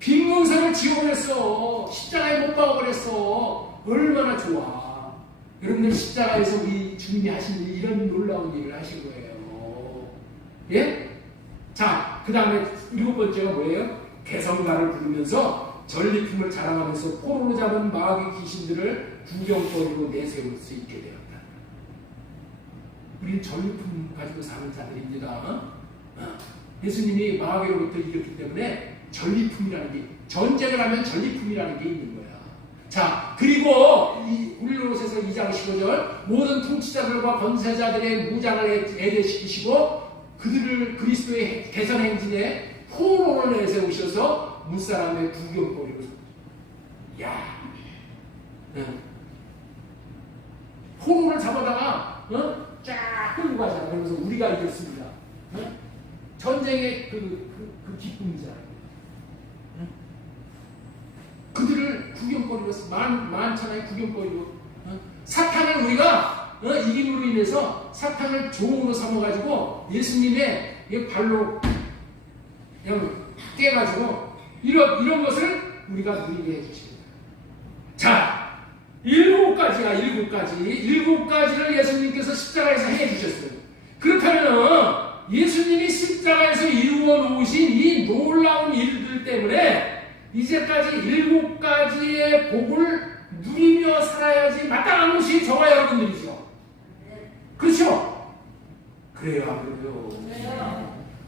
빈문서를 지워버렸어. 십자가에 못 박아버렸어. 얼마나 좋아. 여러분들 십자가에서 우리 주님이 하신 이런 놀라운 일을 하신 거예요. 예? 자, 그 다음에 7번째가 뭐예요? 개성가를 부르면서 전리품을 자랑하면서 포로로 잡은 마귀 귀신들을 구경거리로 내세울 수 있게 되었다. 우리는 전리품 가지고 사는 자들입니다. 예수님이 마귀로부터 이겼기 때문에 전리품이라는 게, 전쟁을 하면 전리품이라는 게 있는 거야. 자, 그리고 골로새서 2장 15절 모든 통치자들과 권세자들의 무장을 애대시키시고 그들을 그리스도의 개선 행진에 포로로 내세우셔서 무사람의 구경거리로. 야, 포로를 잡아다가 쫙 끌고 가잖아. 그러면서 우리가 이겼습니다. 전쟁의 그 기쁨이잖아요. 그들을 구경거리로, 많잖아요. 구경거리로. 사탄을 우리가 이김으로 인해서 사탄을 종으로 삼아가지고 예수님의 발로 그냥 깨가지고 이런 것을 우리가 누리게 해주십니다. 자, 7가지를 예수님께서 십자가에서 해주셨어요. 그렇다면 예수님이 십자가에서 이루어 놓으신 이 놀라운 일들 때문에 이제까지 7가지의 복을 누리며 살아야지 마땅한 것이 저와 여러분들이죠. 그렇죠? 그래요, 안 그래요?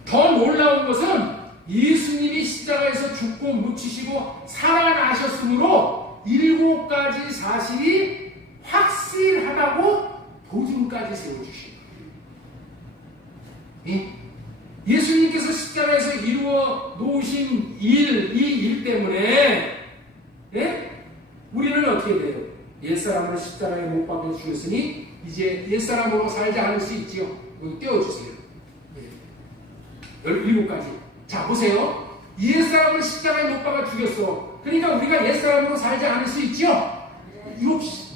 더 놀라운 것은 예수님이 십자가에서 죽고 묻히시고 살아나셨으므로 7가지 사실이 확실하다고 도중까지 세워주신 거예요. 예수님께서 십자가에서 이루어 놓으신 이 일 때문에 우리는 어떻게 돼요? 옛사람으로 십자가에 못 박혀 죽였으니 이제 옛사람으로 살지 않을 수 있지요. 떼어주세요. 7가지. 자, 보세요. 옛사람을 십자가에 못 박아 죽였어. 그러니까 우리가 옛사람으로 살지 않을 수 있죠?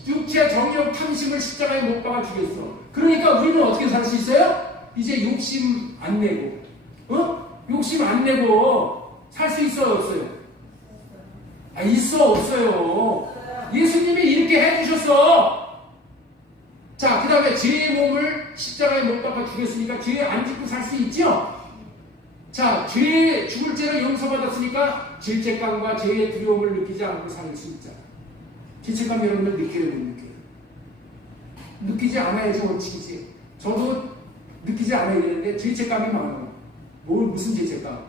육체 정욕 탐심을 십자가에 못 박아 죽였어. 그러니까 우리는 어떻게 살 수 있어요? 이제 욕심 안 내고, 욕심 안 내고 살 수 있어요, 없어요? 있어, 없어요? 예수님이 이렇게 해주셨어. 자, 그 다음에 죄의 몸을 십자가에 못 박아 죽였으니까 죄 안 짓고 살 수 있죠? 자, 죽을 죄를 용서받았으니까 죄책감과 죄의 두려움을 느끼지 않고 살 수 있잖아. 죄책감 여러분들 느껴요, 못 느껴요? 느끼지 않아야지 원칙이지. 저도 느끼지 않아야 되는데 죄책감이 많아요. 무슨 죄책감?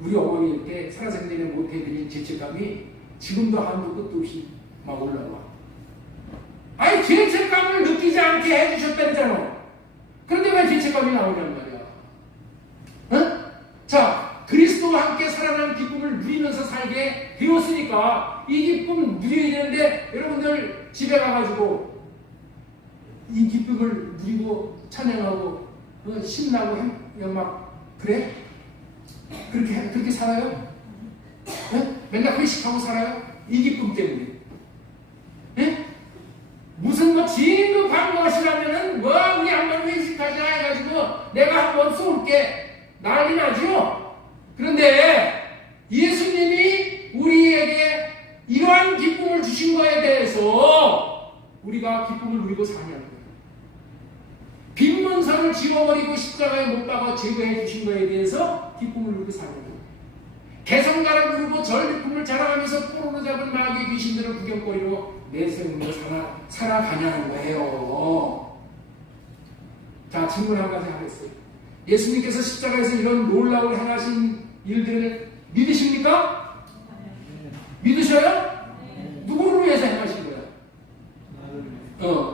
우리 어머니 때 살아생전에 못해드린 죄책감이 지금도 한도 끝도 없이 막 올라와. 아니, 죄책감을 느끼지 않게 해주셨다잖아. 그런데 왜 죄책감이 나오냔 말이야. 자, 그리스도와 함께 살아나는 기쁨을 누리면서 살게 되었으니까 이 기쁨 누려야 되는데 여러분들 집에 가가지고 이 기쁨을 누리고 찬양하고 신나고 막 그래? 그렇게 살아요? 맨날 회식하고 살아요? 이 기쁨 때문에. 무슨 진급 광고하시라면은 우리 한번 회식하자 해가지고 내가 한번 쏠게 난리 나죠? 그런데 예수님이 우리에게 이러한 기쁨을 주신 거에 대해서 우리가 기쁨을 누리고 사냐는 거예요. 빈문서를 지워버리고 십자가에 못 박아 제거해 주신 거에 대해서 기쁨을 누리고 사냐는 거예요. 개성가를 부르고 전리품을 자랑하면서 포로로 잡은 마귀의 귀신들을 구경거리로 내세우며 살아가냐는 거예요. 자, 질문 한 가지 하겠어요. 예수님께서 십자가에서 이런 놀라운 행하신 일들을 믿으십니까? 믿으셔요? 누구를 위해서 행하신 거예요?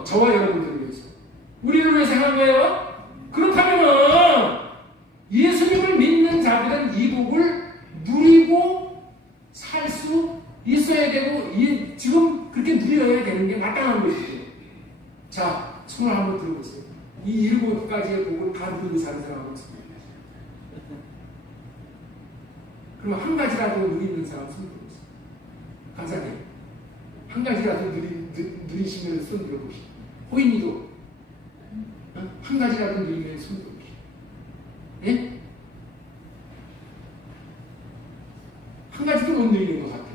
저와 여러분들을 위해서. 우리를 위해서 행한 거예요? 그렇다면 예수님을 믿는 자들은 이 복을 누리고 살 수 있어야 되고 지금 그렇게 누려야 되는 게 마땅한 것이죠. 자, 손을 한번 들어보세요. 이 7가지의 복을 다 누리고 사는 사람은 있습니다. 그럼 한 가지라도 누리는 사람 손 들어보세요. 간사님, 한 가지라도 누리시면 손 들어보시죠. 호인이도 한 가지라도 누리면 손 들어보시죠. 예? 한 가지도 못 누리는 것 같아요.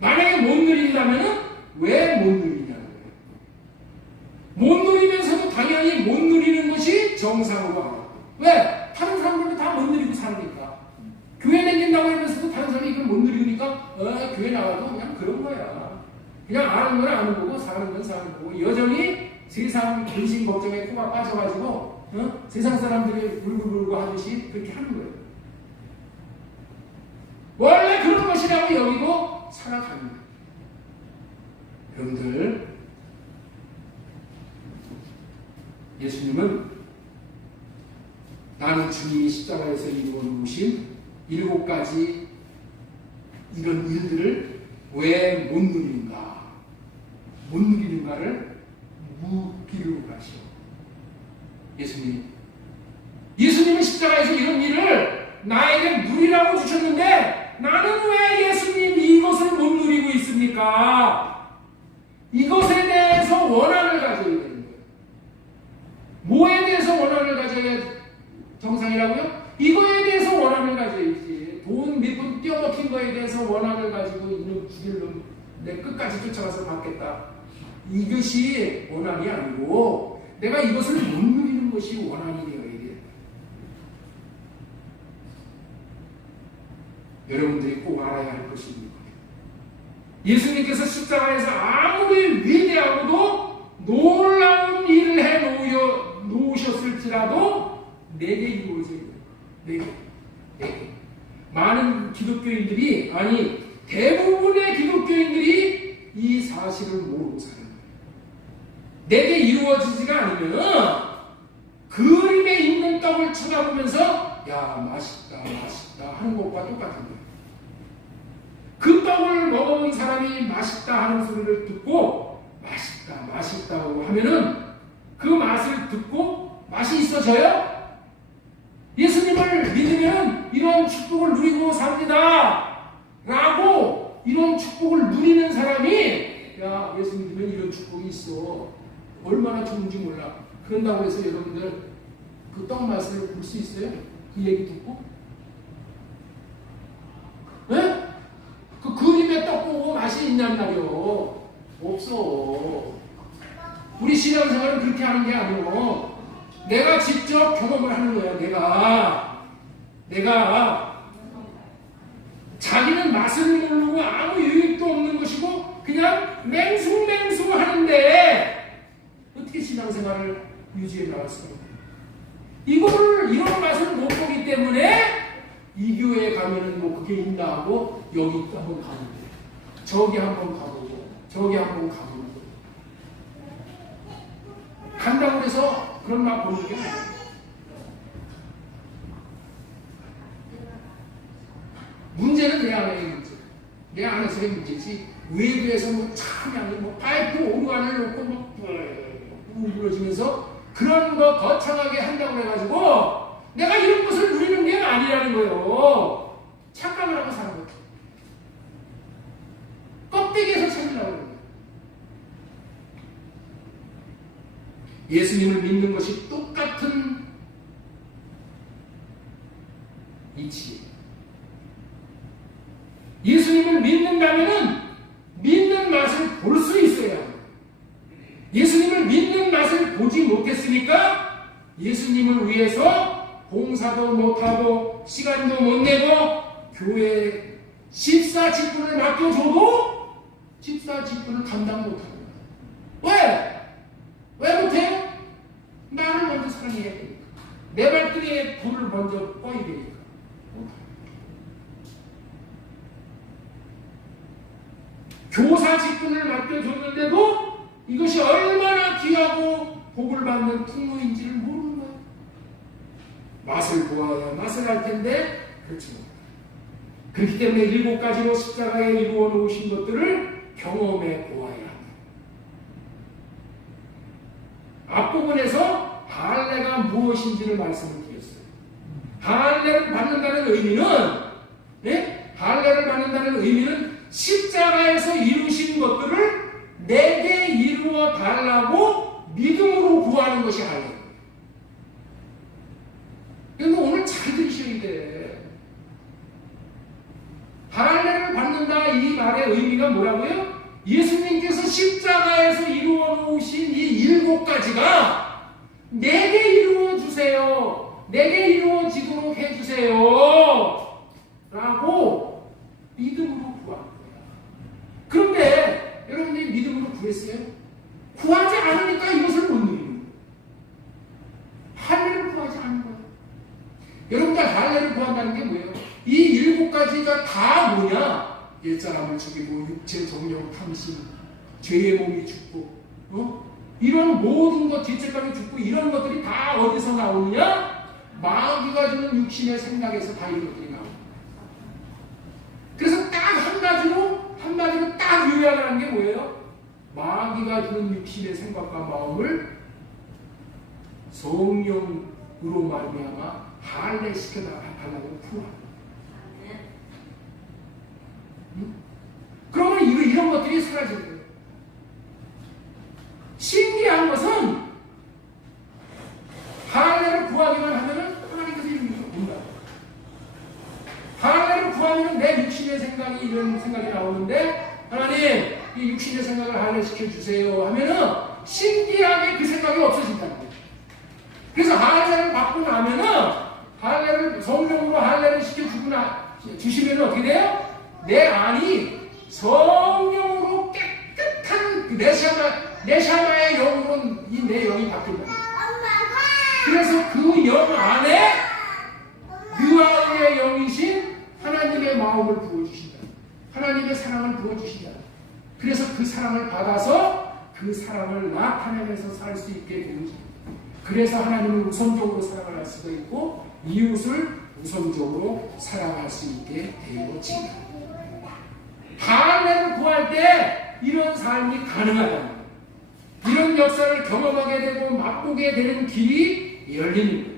만약에 못 누린다면 왜 못 누리냐는 거예요. 못 누리면서도 당연히 못 누리는 것이 정상으로 알아요. 왜? 다른 사람들은 다 못 누리고 사니까. 교회 다닌다고 하면서도 다른 사람이 이걸 못 누리니까 교회 나와도 그냥 그런 거야. 그냥 아는 건 아는 거고 사는 건 사는 거고 여전히 세상 근심 걱정에 코가 빠져가지고 세상 사람들이 울고불고 하듯이 그렇게 하는 거예요. 원래 그런 것이라고 여기고 살아갑니다. 여러분들, 예수님은 나는 주님이 십자가에서 이루어 놓으신 7가지 이런 일들을 왜 못 누리는가? 못 누리는가를 묻기를 하시오. 예수님은 십자가에서 이런 일을 나에게 누리라고 주셨는데 나는 왜 예수님 이것을 못 누리고 있습니까? 이것에 대해서 원한을 가져야 되는 거예요. 뭐에 대해서 원한을 가져야 정상이라고요? 이거에 대해서 원한을 가져야지. 돈 몇 푼 떼어먹힌 거에 대해서 원한을 가지고 이놈 죽일 놈 내 끝까지 쫓아가서 받겠다. 이것이 원한이 아니고 내가 이것을 못 누리는 것이 원한이 되어야 돼. 여러분들이 꼭 알아야 할 것이 있는 거예요. 예수님께서 십자가에서 아무리 위대하고도 놀라운 일을 해 놓으셨을지라도 내게 이루어져야 돼요. 내게. 많은 기독교인들이, 아니 대부분의 기독교인들이 이 사실을 모르고 사는 거예요. 내게 이루어지지가 않으면 그림에 있는 떡을 쳐다보면서 야 맛있다 하는 것과 똑같은 거예요. 그 떡을 먹어본 사람이 맛있다 하는 소리를 듣고 맛있다고 하면은 그 맛을 듣고 맛이 있어져요? 예수님을 믿으면 이런 축복을 누리고 삽니다 라고 이런 축복을 누리는 사람이 야 예수 믿으면 이런 축복이 있어 얼마나 좋은지 몰라. 그런다고 해서 여러분들 그 떡 맛을 볼 수 있어요? 그 얘기 듣고? 네? 그 그림에 떡 보고 맛이 있냔 말이요. 없어. 우리 신앙생활은 그렇게 하는 게 아니고 내가 직접 경험을 하는 거야. 내가 자기는 맛을 모르고 아무 유익도 없는 것이고 그냥 맹숭맹숭 하는데 어떻게 신앙생활을 유지해 나갈 수가 있냐. 이런 맛을 못 보기 때문에 이 교회에 가면은 뭐 그게 있나 하고 여기 한번 가보고 저기 한번 가보고 저기 한번 가보고 간다고 해서 그런 맛 보는 게 아니에요. 문제는 내 안의 문제. 내 안에서의 문제지 외부에서 뭐 참양이 뭐 파이프 오르간을 놓고 뭐 부러지면서 그런 거 거창하게 한다고 해가지고 내가 이런 것을 누리는 게 아니라는 거예요. 착각을 하고 사는 거예요. 껍데기에서 찾으려고 그래요. 예수님을 믿는 것이 똑같은 이치예요. 예수님을 믿는다면은 믿는 맛을 볼 수 있어야 해요. 예수님을 믿는 맛을 보지 못했으니까 예수님을 위해서 봉사도 못하고 시간도 못 내고 교회에 집사직분을 맡겨줘도 집사직분을 감당 못하는 거예요. 왜 못해요? 나를 먼저 사랑해야 되니까. 내 발등에 불을 먼저 꺼야 되니까. 것들을 맡겨줬는데도 이것이 얼마나 귀하고 복을 받는 풍요인지를 모르는 거예요. 맛을 보아야 맛을 알 텐데 그렇지 못해요. 그렇기 때문에 7가지로 십자가에 이루어 놓으신 것들을 경험해 보아야 합니다. 앞부분에서 할례가 무엇인지를 말씀을 드렸어요. 할례를 받는다는 의미는, 할례를 받는다는 의미는 십자가에서 이루신 것들을 내게 이루어 달라고 믿음으로 구하는 것이 할례예요. 그러니까 오늘 잘 들으셔야 돼. 할례를 받는다 이 말의 의미가 뭐라고요? 예수님께서 십자가에서 이루어 놓으신 이 7가지가 내게 이루어 주세요. 내게 이루어지도록 해주세요. 라고 믿음으로 구한 거야. 그런데 여러분들이 믿음으로 구했어요? 구하지 않으니까 이것을 못 누리는 거예요. 할례를 구하지 않은 거예요. 여러분들 할례를 구한다는 게 뭐예요? 이 7가지가 다 뭐냐? 옛사람을 죽이고 육체 정령 탐심, 죄의 몸이 죽고, 이런 모든 것, 죄책감이 죽고 이런 것들이 다 어디서 나오느냐? 마귀가 주는 육신의 생각에서 다 이런 것들이 나옵니다. 그래서 딱 한마디로 딱 요약하는 게 뭐예요? 마귀가 주는 육신의 생각과 마음을 성령으로 말미암아 할례시켜 달라고 구합니다. 그러면 이런 것들이 사라지는 거예요. 신기한 것은 할례를 구하기만 하면은 하나님께서 이루는 겁니다. 할례를 구하면 내 육신의 생각이 이런 생각이 나오는데 하나님 이 육신의 생각을 할례시켜 주세요 하면은 신기하게 그 생각이 없어진다는 거예요. 그래서 할례를 받고 나면은 성령으로 할례를 시켜 주시면 어떻게 돼요? 내 안이 성령으로 깨끗한 내샤마의 영으로 내 영이 바뀐다. 그래서 그 영 안에 유아의 영이신 하나님의 마음을 부어주신다. 하나님의 사랑을 부어주신다. 그래서 그 사랑을 받아서 그 사랑을 나타내면서 살 수 있게 되는 거죠. 그래서 하나님을 우선적으로 사랑할 수도 있고 이웃을 우선적으로 사랑할 수 있게 되어집니다. 할례를 구할 때 이런 삶이 가능하다는 거예요. 이런 역사를 경험하게 되고 맛보게 되는 길이 열리는 거예요.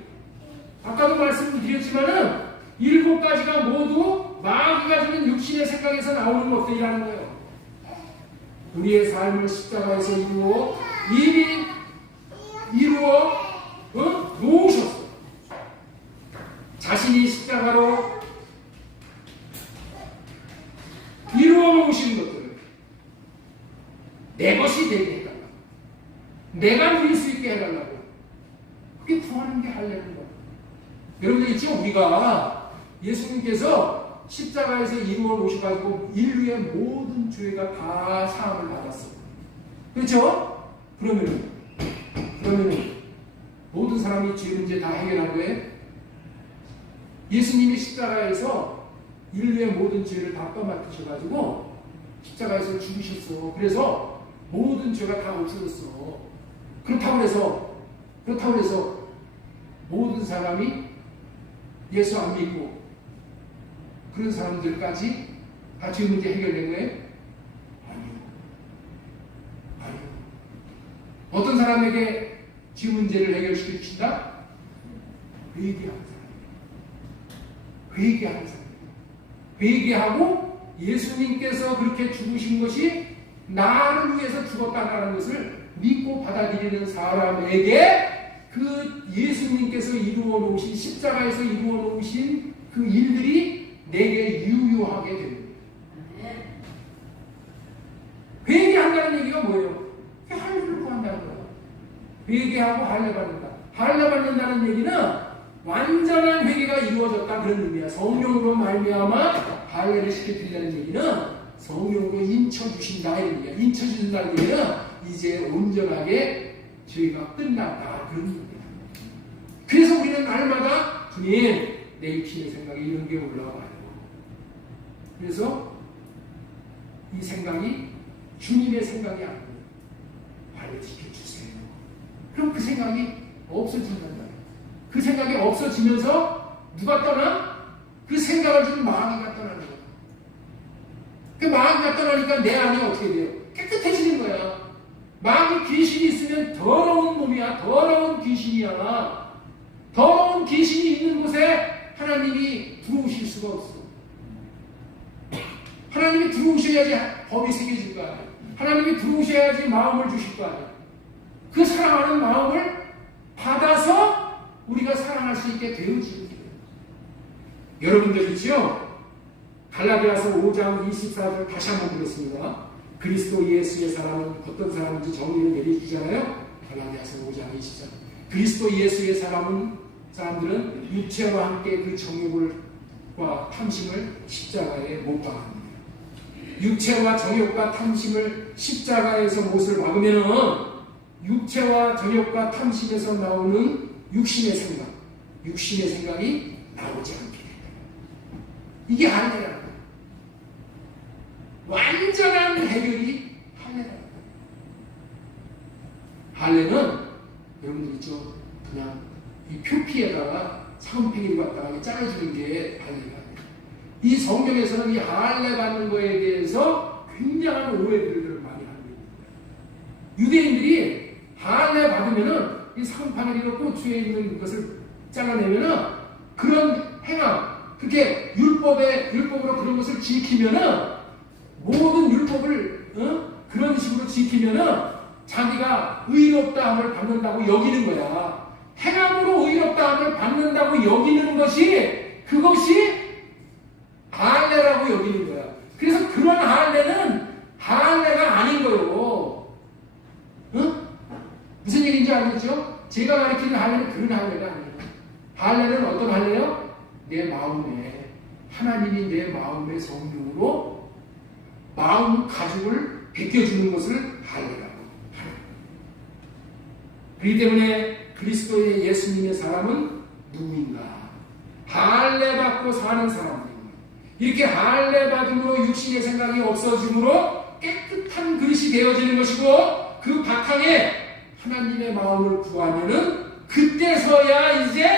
아까도 말씀드렸지만은 7가지가 모두 마귀가 주는 육신의 생각에서 나오는 것들이라는 거예요. 우리의 삶을 십자가에서 이미 놓으셨어요. 자신이 십자가로 이루어 놓으신 것들을 내 것이 되게 해달라고, 내가 누릴 수 있게 해달라고, 그게 구하는 게 할례는 거예요. 여러분들 있죠? 우리가 예수님께서 십자가에서 이루어 놓으셔가지고 인류의 모든 죄가 다 사함을 받았어요. 그렇죠? 그러면 모든 사람이 죄 문제 다 해결한 거예요? 예수님이 십자가에서 인류의 모든 죄를 다 떠맡으셔가지고 십자가에서 죽으셨어. 그래서 모든 죄가 다 없어졌어. 그렇다고 해서 모든 사람이 예수 안 믿고 그런 사람들까지 다 죄 문제 해결된 거예요? 아니요. 어떤 사람에게 죄 문제를 해결시켜 주신다? 회개하는 사람. 회개하고 예수님께서 그렇게 죽으신 것이 나를 위해서 죽었다는 것을 믿고 받아들이는 사람에게 그 예수님께서 이루어 놓으신 십자가에서 이루어 놓으신 그 일들이 내게 유효하게 됩니다. 회개한다는 얘기가 뭐예요? 할례를 구한다는 거예요. 회개하고 할례 받는다. 할례 받는다는 얘기는 완전한 회개가 이루어졌다 그런 의미야. 성령으로 말미암아 할례를 시켜드린다는 얘기는 성령으로 인쳐주신다 이런 얘기야. 인쳐주신다는 얘기는 이제 온전하게 죄가 끝났다 그런 얘기야. 그래서 우리는 날마다 주님 내 육신의 생각이 이런 게 올라와요. 그래서 이 생각이 주님의 생각이 아니에요. 관리시켜 주세요. 그럼 그 생각이 없어진단 말이에요. 그 생각이 없어지면서 누가 떠나? 그 생각을 주는 마음이가 떠나는 거예요. 그 마음이가 떠나니까 내 안이 어떻게 돼요? 깨끗해지는 거야. 마음에 귀신이 있으면 더러운 몸이야. 더러운 귀신이야. 더러운 귀신이 있는 곳에 하나님이 들어오실 수가 없어. 하나님이 들어오셔야지 법이 새겨질 거 아니에요. 하나님이 들어오셔야지 마음을 주실 거 아니에요. 그 사랑하는 마음을 받아서 우리가 사랑할 수 있게 되어지는 거예요. 여러분들 있죠? 갈라디아서 5장 24절 다시 한번 보겠습니다. 그리스도 예수의 사람은 어떤 사람인지 정의를 내려주잖아요. 갈라디아서 5장 24절. 그리스도 예수의 사람들은 육체와 함께 그 정욕과 탐심을 십자가에 못 박았습니다. 육체와 정욕과 탐심을 십자가에서 못을 박으면은 육체와 정욕과 탐심에서 나오는 육신의 생각이 나오지 않게 됩니다. 이게 할례라는 거예요. 완전한 해결이 할례라는 거예요. 할례는 여러분들 있죠? 그냥 이 표피에다가 상팽이를 갖다가 잘라주는 게 할례가 아니에요. 이 성경에서는 이 할례 받는 거에 대해서 굉장한 오해들을 많이 하고 있는 거예요. 유대인들이 할례 받으면은 이 상팽이나 고추에 있는 것을 잘라내면은 그런 행함, 그렇게 율법으로 그런 것을 지키면은 모든 율법을 그런 식으로 지키면은 자기가 의롭다함을 받는다고 여기는 거야. 행함으로 의롭다함을 받는다고 여기는 것이 그것이 할례라고 여기는 거야. 그래서 그런 할례는 할례가 아닌 거예요. 무슨 얘기인지 알겠죠? 제가 가르치는 할례는 그런 할례가 아니에요. 할례는 어떤 할례요? 내 마음에 하나님이 내 마음의 성령으로 마음 가죽을 벗겨주는 것을 할례라고 하는 거예요. 그렇기 때문에 그리스도의 예수님의 사람은 누구인가? 할례 받고 사는 사람들입니다. 이렇게 할례 받음으로 육신의 생각이 없어짐으로 깨끗한 그릇이 되어지는 것이고 그 바탕에 하나님의 마음을 구하면은 그때서야 이제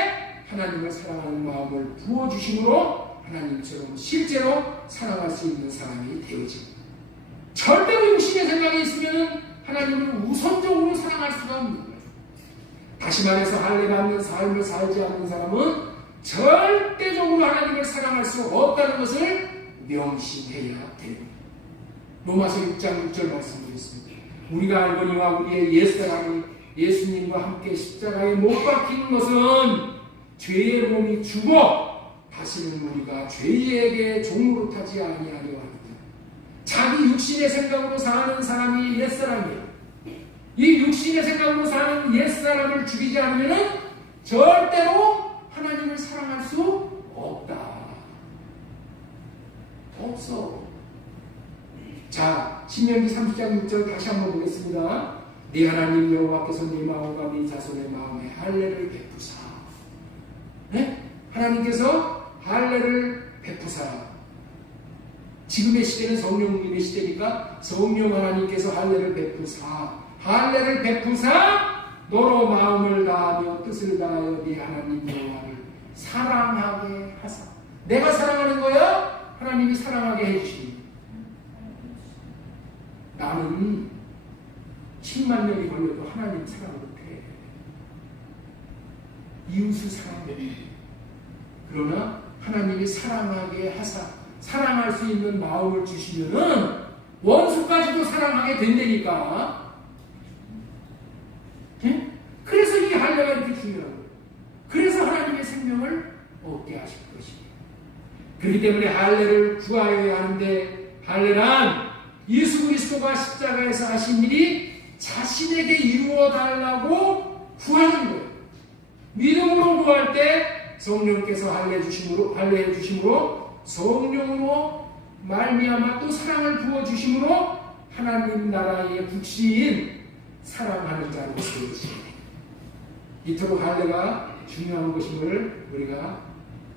하나님을 사랑하는 마음을 부어주심으로 하나님처럼 실제로 사랑할 수 있는 사람이 되어집니다. 절대로 육신의 생각이 있으면 하나님을 우선적으로 사랑할 수가 없는 거예요. 다시 말해서 할례 받는 삶을 살지 않는 사람은 절대적으로 하나님을 사랑할 수 없다는 것을 명심해야 됩니다. 로마서 6장 6절 말씀드렸습니다. 우리가 알거니와 우리의 옛사람이 예수님과 함께 십자가에 못 박히는 것은 죄의 몸이 죽어 다시는 우리가 죄에게 종으로 타지 아니하려 합니다. 자기 육신의 생각으로 사는 사람이 옛사람이에요. 이 육신의 생각으로 사는 옛사람을 죽이지 않으면 절대로 하나님을 사랑할 수 없다. 없어. 자, 신명기 30장 6절 다시 한번 보겠습니다. 네 하나님 여호와께서 네 마음과 네 자손의 마음에 할례를 베푸사. 네? 하나님께서 할례를 베푸사. 지금의 시대는 성령님의 시대니까 성령 하나님께서 할례를 베푸사 너로 마음을 다하며 뜻을 다하여 네 하나님 여호와를 사랑하게 하사. 내가 사랑하는 거야? 하나님이 사랑하게 해주십니다. 나는 10만 년이 걸려도 하나님 사랑 못해. 이웃을 사랑해. 그러나 하나님이 사랑하게 하사, 사랑할 수 있는 마음을 주시면은 원수까지도 사랑하게 된다니까. 네? 그래서 이 할례가 이렇게 중요한 거예요. 그래서 하나님의 생명을 얻게 하실 것입니다. 그렇기 때문에 할례를 구하여야 하는데, 할례란 예수 그리스도가 십자가에서 하신 일이 자신에게 이루어 달라고 구하는 거예요. 믿음으로 구할 때 성령께서 할례해 주심으로 성령으로 말미암아 또 사랑을 부어 주심으로 하나님 나라의 국시인 사랑하는 자로 세우시옵니다. 이토록 할례가 중요한 것임을 우리가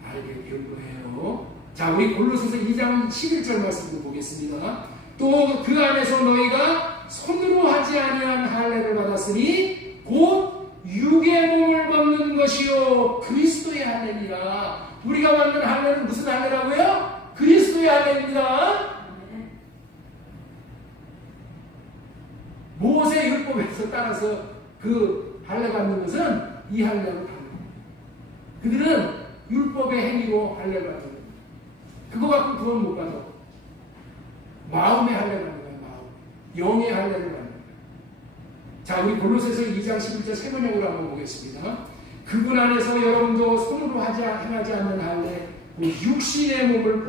알게 된 거예요. 자, 우리 골로새서 2장 11절 말씀도 보겠습니다. 또 그 안에서 너희가 손으로 하지 아니한 할례를 받았으니 곧 육의 몸을 벗는 것이요 그리스도의 할례니라. 우리가 받는 할례는 무슨 할례라고요? 그리스도의 할례입니다. 모세 율법에서 따라서 그 할례 받는 것은 이 할례하고 다릅니다. 그들은 율법의 행위로 할례를 받는 거예요. 그거 갖고 그건 못 받아. 마음의 할례를 받는 거예요. 마음. 영의 할례를 받는 거예요. 자, 우리 골로새서 2장 11절 세 번역으로 한번 보겠습니다. 그분 안에서 여러분도 손으로 행하지 않는 할례, 육신의 몸을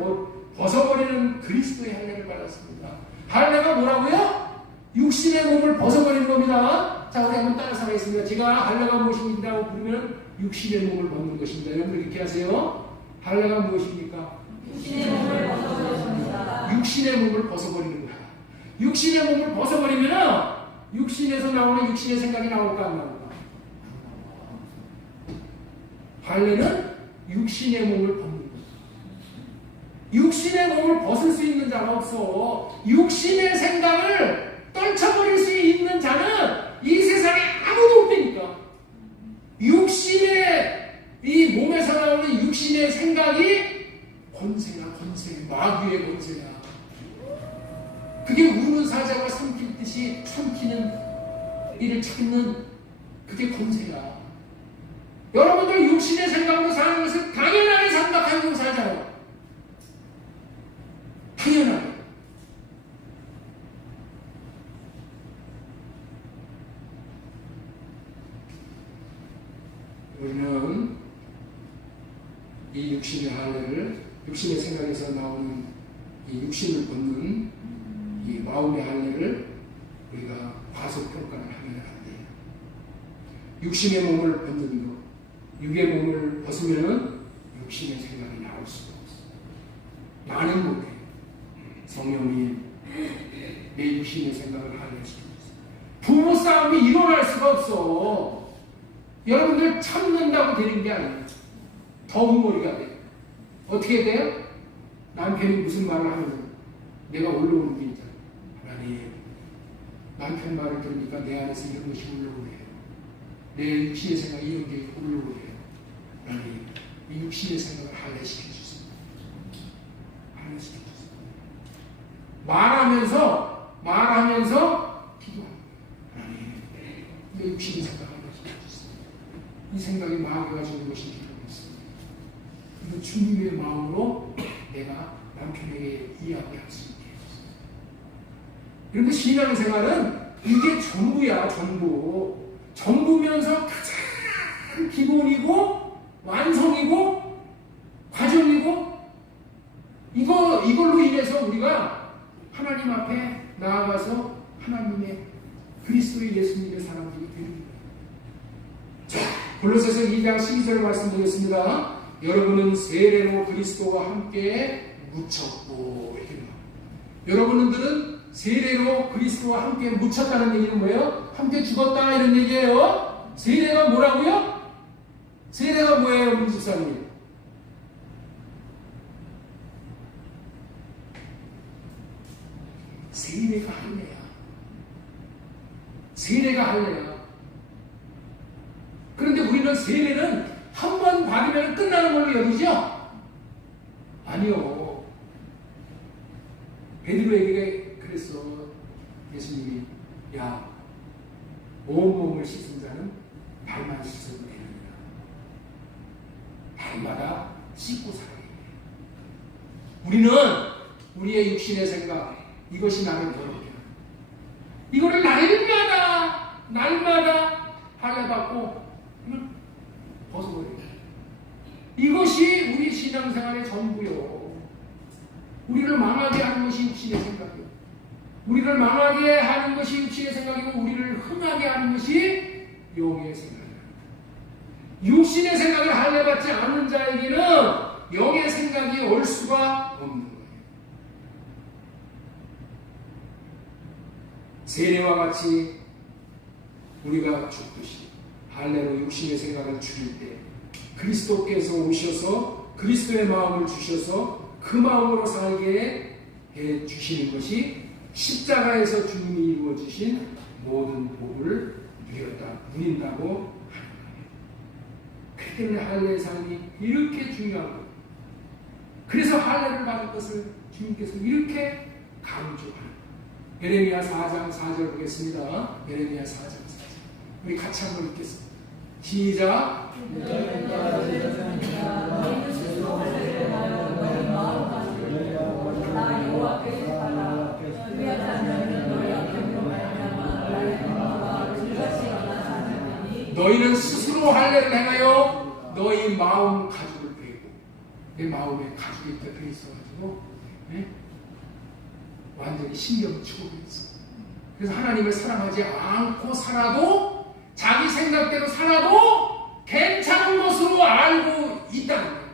벗어버리는 그리스도의 할례를 받았습니다. 할례가 뭐라고요? 육신의 몸을 벗어버리는 겁니다. 자, 우리 한번 따라서 하겠습니다. 제가 할례가 무엇입니다라고 부르면 육신의 몸을 벗는 것입니다. 여러분 이렇게 하세요. 할례가 무엇입니까? 육신의 몸을 벗어버립니다. 육신의 몸을 벗어버리는 거야. 육신의 몸을 벗어버리면 육신에서 나오는 육신의 생각이 나올까 안 나올까? 할례는 육신의 몸을 벗는 거야. 육신의 몸을 벗을 수 있는 자가 없어. 육신의 생각을 떨쳐버릴 수 있는 자는 이 세상에 아무도 없다니까. 육신의 이 몸에서 나오는 육신의 생각이 권세야, 권세, 마귀의 권세야. 그게 우는 사자가 삼킬 듯이 삼키는 이를 찾는 그게 권세야. 여러분들 육신의 생각으로 사는 것을 당연하게 생각하고 살잖아요. 당연하게. 우리는 이 육신의 할례를, 육신의 생각에서 나오는 이 육신을 벗는 이 마음의 할례를 우리가 과소평가를 하면 안 돼요. 육신의 몸을 벗는 것, 육의 몸을 벗으면 육신의 생각이 나올 수가 없어요. 나는 못해요. 성령이 내 육신의 생각을 할례시키고 있어요. 부부 싸움이 일어날 수가 없어. 여러분들 참는다고 되는 게 아니에요. 더 우머리가 돼요. 어떻게 돼요? 남편이 무슨 말을 하면 내가 올라오는 게 있잖아요. 하나님, 남편 말을 들으니까 내 안에서 이런 것이 올라오네요. 내 육신의 생각이 이런 게 올라오네요. 하나님, 이 육신의 생각을 할례시켜 주세요. 할례시켜 주세요. 말하면서 기도합니다. 하나님, 내 육신의 생각을 할례시켜 주세요. 이 생각이 마귀가 주는 것이 기도했습니다. 그리고 주님의 마음으로 내가 남편에게 이야기할 수 있게 해주세요. 그런데 신앙생활은 이게 전부야, 전부. 전부면서 가장 기본이고 완성이고 과정이고 이걸로 인해서 우리가 하나님 앞에 나아가서 하나님의 그리스도의 예수님의 사람들이 되는 거예요. 자, 골로새서 2장 12절 말씀드리겠습니다. 여러분은 세례로 그리스도와 함께 묻혔고, 이렇게 나와요. 여러분들은 세례로 그리스도와 함께 묻혔다는 얘기는 뭐예요? 함께 죽었다 이런 얘기예요. 세례가 뭐라고요? 세례가 뭐예요, 우리 집사님? 세례가 할례야. 세례가 할례야. 그런데 우리는 세례는 한 번 받으면 끝나는 걸로 여기죠? 아니요. 베드로에게 그랬어. 예수님이, 야, 온몸을 씻은 자는 발만 씻어도 되느니라. 발마다 씻고 살아야 돼. 우리는 우리의 육신의 생각, 이것이 나를 더럽게 하는, 이거를 날마다 할례받고 벗어버려요. 이것이 우리 신앙생활의 전부요. 우리를 망하게 하는 것이 육신의 생각이요. 우리를 망하게 하는 것이 육신의 생각이고, 우리를 흥하게 하는 것이 영의 생각이에요. 육신의 생각을 할례받지 않는 자에게는 영의 생각이 올 수가 없는 거예요. 세례와 같이 우리가 죽듯이 할례로 육신의 생각을 죽일 때 그리스도께서 오셔서 그리스도의 마음을 주셔서 그 마음으로 살게 해 주시는 것이 십자가에서 주님이 이루어 주신 모든 복을 누린다고 하는 거예요. 그렇기 때문에 할례의 삶이 이렇게 중요하고, 그래서 할례를 받은 것을 주님께서 이렇게 강조하는 거예요. 예레미야 4장 4절 보겠습니다. 예레미야 4장 4절. 우리 같이 한번 읽겠습니다. 시작. 너희는 스스로 할례를 행하여 너희 마음 가죽을 베고, 내 마음에 가죽이 덮여 있어가지고 완전히 신경을 치고 있어. 그래서 하나님을 사랑하지 않고 살아도, 자기 생각대로 살아도 괜찮은 것으로 알고 있다는 거예요.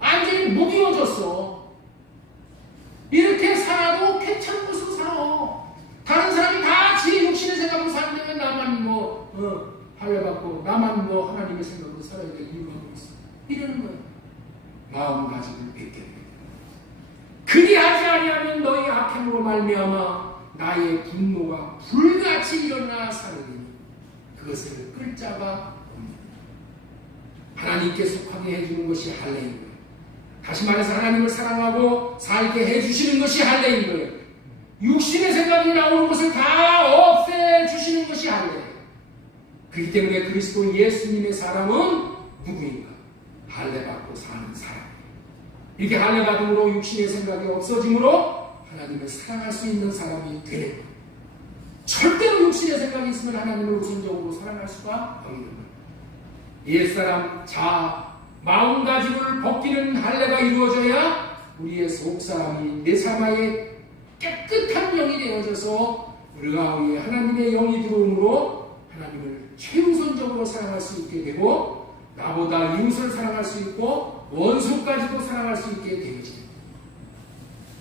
완전히 무기워졌어. 이렇게 살아도 괜찮은 것으로 살아. 다른 사람이 다 지 육신의 생각으로 사는데 나만 할례받고 나만 하나님의 생각으로 살아야 될 이유가 뭐 있어? 이러는 거예요. 마음가짐을 뱉게 됩니다. 그리하지 아니하면 너희 악행으로 말미암아 나의 분노가 불같이 일어나 사느니 그것을 끌 자가 없느니라. 하나님께 속하게 해주는 것이 할례인 거예요. 다시 말해서 하나님을 사랑하고 살게 해주시는 것이 할례인 거예요. 육신의 생각이 나오는 것을 다 없애주시는 것이 할례예요. 그렇기 때문에 그리스도 예수님의 사람은 누구인가? 할례받고 사는 사람이에요. 이렇게 할례받음으로 육신의 생각이 없어짐으로 하나님을 사랑할 수 있는 사람이 되는 거예요. 절대로 육신의 생각이 있으면 하나님을 우선적으로 사랑할 수가 없는 거예요. 옛사람 자아, 마음가짐을 벗기는 할례가 이루어져야 우리의 속사람이 내사마의 깨끗한 영이 되어져서 우리 가운데 하나님의 영이 들어오므로 하나님을 최우선적으로 사랑할 수 있게 되고, 나보다 이웃을 사랑할 수 있고 원수까지도 사랑할 수 있게 되어집니다.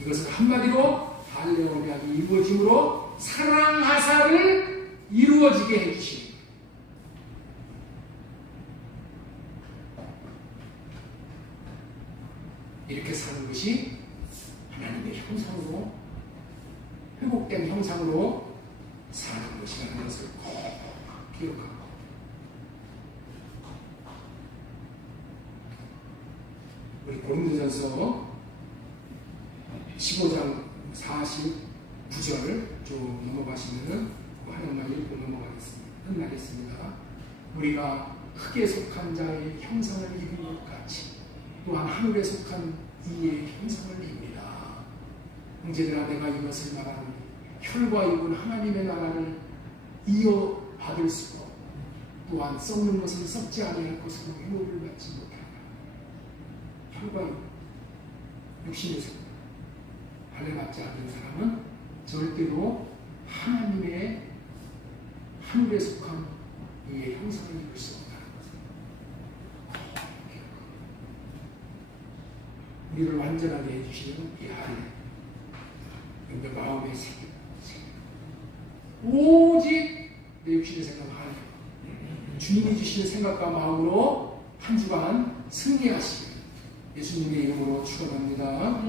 이것은 한마디로 할례 언약이 이루어짐으로 사랑하사를 이루어지게 해주십니다. 이렇게 사는 것이 하나님의 형상으로, 회복된 형상으로 사는 것이라는 것을 꼭 기억하고, 우리 고린도전서 15장 49절 쭉 넘어가시면은 하나만 읽고 넘어가겠습니다. 끝나겠습니다. 우리가 흙에 속한 자의 형상을 입은 것 같이 또한 하늘에 속한 이의 형상을 입니다. 형제들아, 내가 이것을 말하노니 혈과 육은 하나님의 나라를 이어받을 수고 또한 썩는 것은 썩지 아니할 것으로 유업을 받지 못하라. 혈과 육, 육신의 생 할례받지 않는 사람은 절대로 하나님의 하늘에 속한 이의 형상을 입을 수 없다는 것을 우리를 완전하게 해주시는 이 할례, 근데 마음의 세계, 오직 내 육신의 생각하는 주님이 주시는 생각과 마음으로 한 주간 승리하시길 예수님의 이름으로 축원합니다.